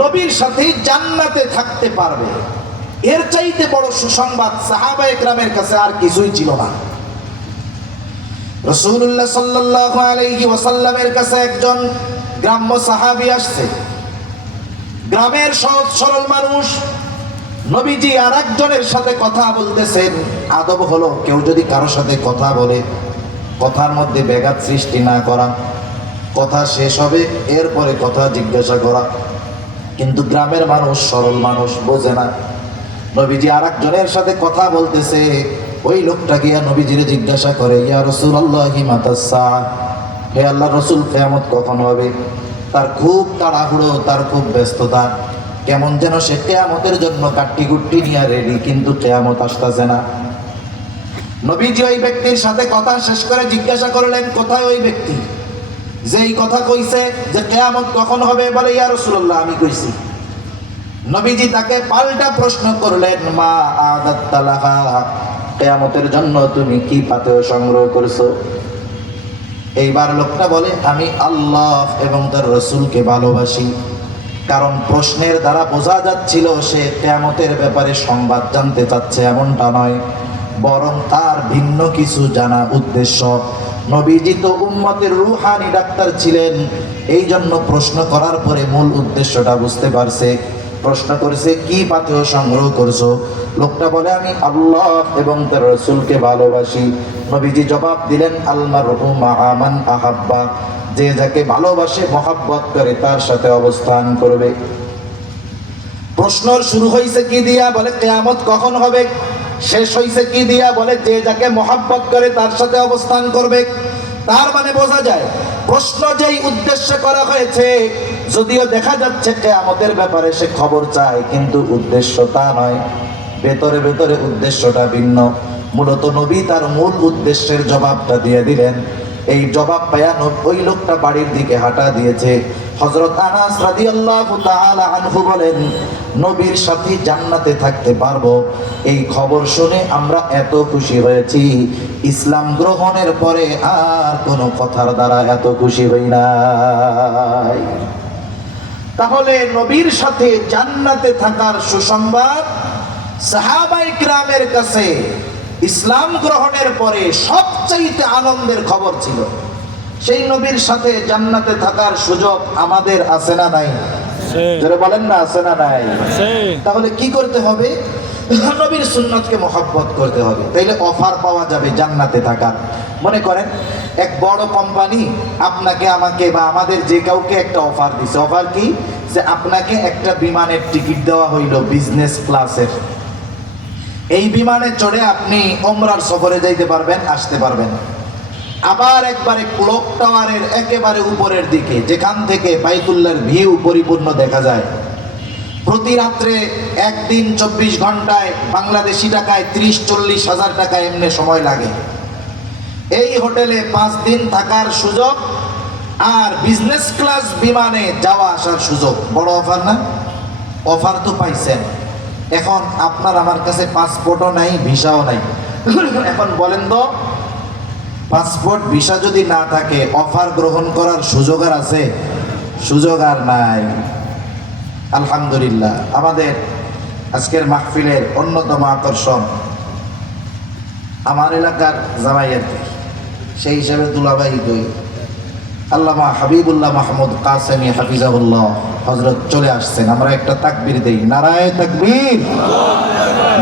নবীর সাথেই জান্নাতে থাকতে পারবে, এর চাইতে বড় সুসংবাদ সাহাবায়ে কেরামের কাছে আর কিছুই ছিল না। রাসূলুল্লাহ সাল্লাল্লাহু আলাইহি ওয়াসাল্লামের কাছে একজন গ্রাম্য সাহাবী আসছে, গ্রামের সহজ সরল মানুষ। নবীজি আর একজনের সাথে কথা বলতেছেন। আদব হলো কেউ যদি কারোর সাথে কথা বলে কথার মধ্যে ব্যাঘাত সৃষ্টি না করা, কথা শেষ হবে এরপরে কথা জিজ্ঞাসা করা। কিন্তু গ্রামের মানুষ সরল মানুষ, বোঝে না। নবীজি আর একজনের সাথে কথা বলতেছে। ওই লোকটা গিয়া নবীজিরে জিজ্ঞাসা করে, ইয়া রাসূলুল্লাহি মাতাসসা, হে আল্লাহর রাসূল, কিয়ামত কখন হবে? তার খুব তাড়াহুড়ো, তার খুব ব্যস্ততা, কেমন যেন সে কিয়ামতের জন্য কাট্টি গুট্টি নিয়ে রেডি, কিন্তু কিয়ামত আসতেছে না। নবীজি ওই ব্যক্তির সাথে কথা শেষ করে জিজ্ঞাসা করলেন, কোথায় ওই ব্যক্তি যেই কথা কইছে যে কিয়ামত কখন হবে? বলে, ইয়া রাসূলুল্লাহ, আমি কইছি। নবীজি তাকে পাল্টা প্রশ্ন করলেন, মা আদাত্তা লাহা, কিয়ামতের জন্য তুমি কি পাথেয় সংগ্রহ করছো? এইবার লোকটা বলে, আমি আল্লাহ এবং তার রাসূলকে ভালোবাসি। কারণ প্রশ্নের দ্বারা বোঝা যাচ্ছিল সে কিয়ামতের ব্যাপারে সংবাদ জানতে চাচ্ছে, এমনটা নয়, বরং তার ভিন্ন কিছু জানা উদ্দেশ্য। নবীজি তো উম্মতের রূহানি ডাক্তার ছিলেন, এই জন্য প্রশ্ন করার পরে মূল উদ্দেশ্যটা বুঝতে পারছে। প্রশ্ন করেছে, কি পাথেয় সংগ্রহ করছো? লোকটা বলে, আমি আল্লাহ এবং তার রাসূলকে ভালোবাসি। নবীজি জবাব দিলেন, আল মারউ মাআ মান আহাব্বা, যে যাকে ভালোবাসে, মহব্বত করে, তার সাথে অবস্থান করবে। প্রশ্ন শুরু হয়েছে কি দিয়া? বলে, কিয়ামত কখন হবে। শেষ হয়েছে কি দিয়া? বলে, যে যাকে মহব্বত করে তার সাথে অবস্থান করবে। তার মানে বোঝা যায় প্রশ্ন যেই উদ্দেশ্যে করা হয়েছে, যদিও দেখা যাচ্ছে কিয়ামতের ব্যাপারে সে খবর চায়, কিন্তু উদ্দেশ্য তা নয়, ভেতরে ভেতরে উদ্দেশ্যটা ভিন্ন। মূলত নবী তার মূল উদ্দেশ্যের জবাবটা দিয়ে দিলেন। এই জবাব পায়া ওই লোকটা বাড়ির দিকে হাঁটা দিয়েছে। হযরত আনাস রাদিয়াল্লাহু তাআলা আনহু বলেন, নবীর সাথে জান্নাতে থাকতে পারবো, এই খবর শুনে আমরা এত খুশি হয়েছি, ইসলাম গ্রহণের পরে আর কোনো কথার দ্বারা এত খুশি হই নাই। তাহলে নবীর সাথে জান্নাতে থাকার সুসংবাদ সাহাবায়ে কিরামের কাছে ইসলাম গ্রহণের পরে সবচাইতে আনন্দের খবর ছিল। সেই নবীর সাথে জান্নাতে থাকার সুযোগ আমাদের আছে না নাই? যারা বলেন না, আছে না নাই? তাহলে কি করতে হবে? নবীর সুন্নতকে মহব্বত করতে হবে, তাইলে অফার পাওয়া যাবে জান্নাতে থাকার। মনে করেন এক বড় কোম্পানি আপনাকে, আমাকে বা আমাদের যে কাউকে একটা অফার দিছে। অফার কি? যে আপনাকে একটা বিমানের টিকিট দেওয়া হইল বিজনেস ক্লাসের। এই বিমানে চড়ে আপনি ওমরার সফরে যাইতে পারবেন, আসতে পারবেন। আবার একবারে ক্লক টাওয়ারের একেবারে উপরের দিকে, যেখান থেকে বাইতুল্লাহর ভিউ পরিপূর্ণ দেখা যায়। প্রতি রাত্রে একদিন 24 ঘন্টায় বাংলাদেশি টাকায় 30-40 হাজার টাকা এমনি সময় লাগে। এই হোটেলে 5 দিন থাকার সুযোগ আর বিজনেস ক্লাস বিমানে যাওয়া আসার সুযোগ। বড় অফার না? অফার তো পাইছেন। এখন আপনার আমার কাছে পাসপোর্টও নাই, ভিসাও নাই। এখন বলেন তো, পাসপোর্ট ভিসা যদি না থাকে, অফার গ্রহণ করার সুযোগ আর আছে? সুযোগ আর নাই। আলহামদুলিল্লাহ, আমাদের আজকের মাহফিলের অন্যতম আকর্ষণ আমার এলাকার জামাই আর কি, সেই হিসাবে দুলাভাই কই, আল্লামা হাবিবুল্লাহ মাহমুদ কাসেমি হাফিজাহুল্লাহ হযরত চলে আসছেন। আমরা একটা তাকবীর দেই, নারায়ে তাকবীর,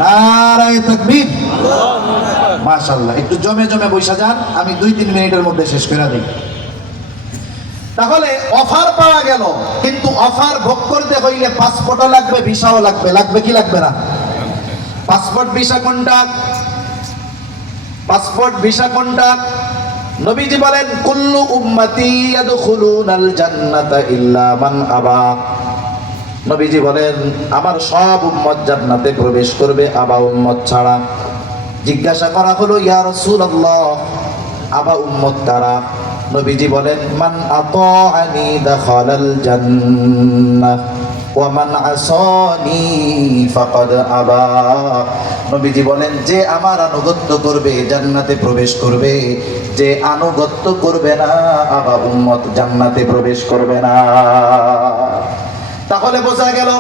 নারায়ে তাকবীর। মাশাআল্লাহ, একটু জমে জমে বসে যান, আমি 2-3 মিনিটের মধ্যে শেষ করে দিই। তাহলে অফার পাওয়া গেল, কিন্তু অফার ভোগ করতে হইলে পাসপোর্টও লাগবে, ভিসাও লাগবে। লাগবে কি লাগবে না? পাসপোর্ট ভিসা কোনটা? পাসপোর্ট ভিসা কোনটা? নবীজি বলেন, কুল্লু উম্মতি ইয়াদখুলুনাল জান্নাতা ইল্লা মান আবা। নবীজি বলেন, আমার সব উম্মত জান্নাতে প্রবেশ করবে, আবা উম্মত ছাড়া। জিজ্ঞাসা করা হলো, ইয়া রাসূলুল্লাহ, আবা উম্মত কারা? নবীজি বলেন, মান আতাআনি দাখালাল জান্নাহ ওয়া মান আসানি ফাকাদ আবা। নবীজি বলেন, যে আমার আনুগত্য করবে জান্নাতে প্রবেশ করবে, যে আনুগত্য করবে না, আবা উম্মত জান্নাতে প্রবেশ করবে না। তাহলে বোঝা গেল,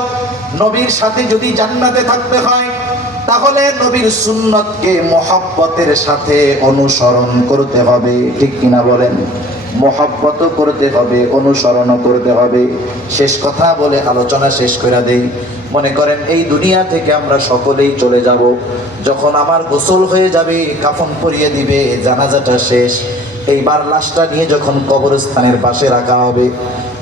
নবীর সাথে যদি জান্নাতে থাকতে হয়, তাহলে নবীর সুন্নতকে মহব্বতের সাথে অনুসরণ করতে হবে। ঠিক কিনা বলেন? মহব্বত করতে হবে, অনুসরণ করতে হবে। শেষ কথা বলে আলোচনা শেষ করে দেই। মনে করেন এই দুনিয়া থেকে আমরা সকলেই চলে যাব। যখন আমার গোসল হয়ে যাবে, কাফন পরিয়ে দিবে, জানাজাটা শেষ, এইবার লাশটা নিয়ে যখন কবরস্থানের পাশে রাখা হবে,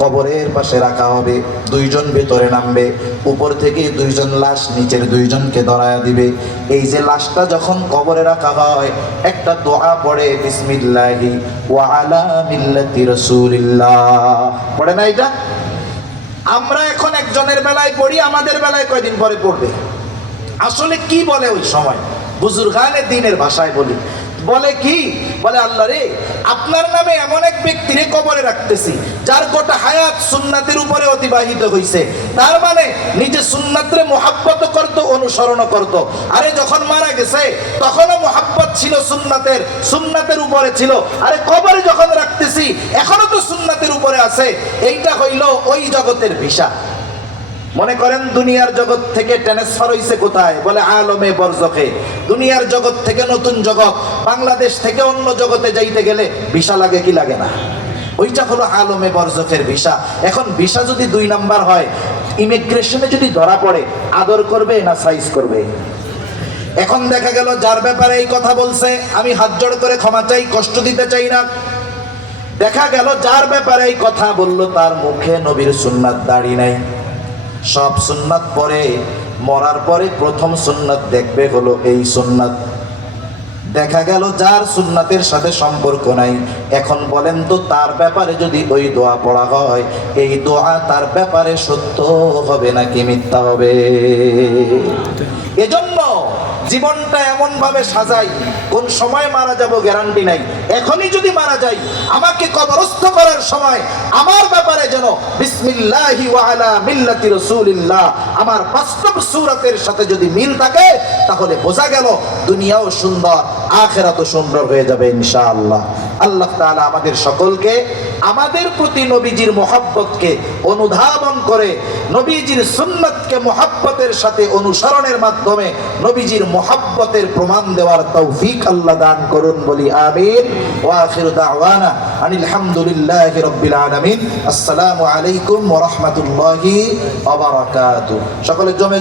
কবরের পাশে রাখা হবে, দুইজন ভেতরে নামবে, উপর থেকে দুইজন লাশ নিচের দুইজনকে ধরায়া দিবে। এই যে লাশটা যখন কবরে রাখা হয়, একটা দোয়া পড়ে, বিসমিল্লাহি ওয়া আলা মিল্লাতি রাসূলিল্লাহ, পড়ে না এটা? আমরা এখন একজনের বেলায় পড়ি, আমাদের বেলায় কয়দিন পরে পড়বে। আসলে কি বলে ওই সময়, বুজুর্গানে দ্বীনের ভাষায় বলি, বলে কি বলে, আল্লাহ রে, আপনার নামে এমন এক ব্যক্তিরে কবরে রাখতেছি যার গোটা হায়াত সুন্নাতের উপরে অতিবাহিত হইছে, তার মানে নিজে সুন্নাতরে মুহাব্বত করত, অনুসরণ করত। আরে যখন মারা গেছে তখনও মুহাব্বত ছিল সুন্নাতের, সুন্নাতের উপরে ছিল। আরে কবরে যখন রাখতেছি এখনো তো সুন্নাতের উপরে আছে। এইটা হইল ওই জগতের ভিসা। মনে করেন দুনিয়ার জগৎ থেকে ট্রান্সফার হইছে কোথায়, বলে আলমে বরজখে। দুনিয়ার জগৎ থেকে নতুন জগৎ, বাংলাদেশ থেকে অন্য জগতে যাইতে গেলে ভিসা লাগে কি লাগে না? ওইটা হলো আলমে বরজখের ভিসা। এখন ভিসা যদি 2 নাম্বার হয়, ইমিগ্রেশনে যদি ধরা পড়ে, আদর করবে না সাইজ করবে? এখন দেখা গেল যার ব্যাপারে এই কথা বলছে, আমি হাত জোড় করে ক্ষমা চাই, কষ্ট দিতে চাই না। দেখা গেল যার ব্যাপারে এই কথা বললো তার মুখে নবীর সুন্নাত দাড়ি নাই, সব সুন্নাত পরে মরার পরে প্রথম সুন্নাত দেখবে হলো এই সুন্নাত। দেখা গেল যার সুন্নাতের সাথে সম্পর্ক নাই, এখন বলেন তো তার ব্যাপারে যদি ওই দোয়া পড়া হয়, এই দোয়া তার ব্যাপারে সত্য হবে নাকি মিথ্যা হবে? এজন্য জীবনটা এমন ভাবে সাজাই, কোন সময় মারা যাব গ্যারান্টি নাই। এখনই যদি মারা যাই, আমাকে কবরস্থ করার সময় আমার ব্যাপারে যেন বিসমিল্লাহি ওয়া আলা মিল্লাতি রাসূলিল্লাহ আমার বাস্তব সূরতের সাথে যদি মিল থাকে, তাহলে বোঝা গেল দুনিয়াও সুন্দর, আখিরাতও সুন্দর হয়ে যাবে ইনশাআল্লাহ। আল্লাহ তাআলা আমাদের সকলকে আমাদের প্রতি নবীজির মুহাব্বতকে অনুধাবন করে, নবীজির সুন্নাতকে মুহাব্বতের সাথে অনুসরণের মাধ্যমে নবীজির মুহাব্বতের প্রমাণ দেওয়ার তৌফিক আল্লাহ দান করুন, বলি আমিন। ওয়া আখিরু দাওয়ানা আনিল হামদুলিল্লাহি রাব্বিল আলামিন। আসসালামু আলাইকুম ওয়া রাহমাতুল্লাহি ওয়া বারাকাতুহু। সকলে জমে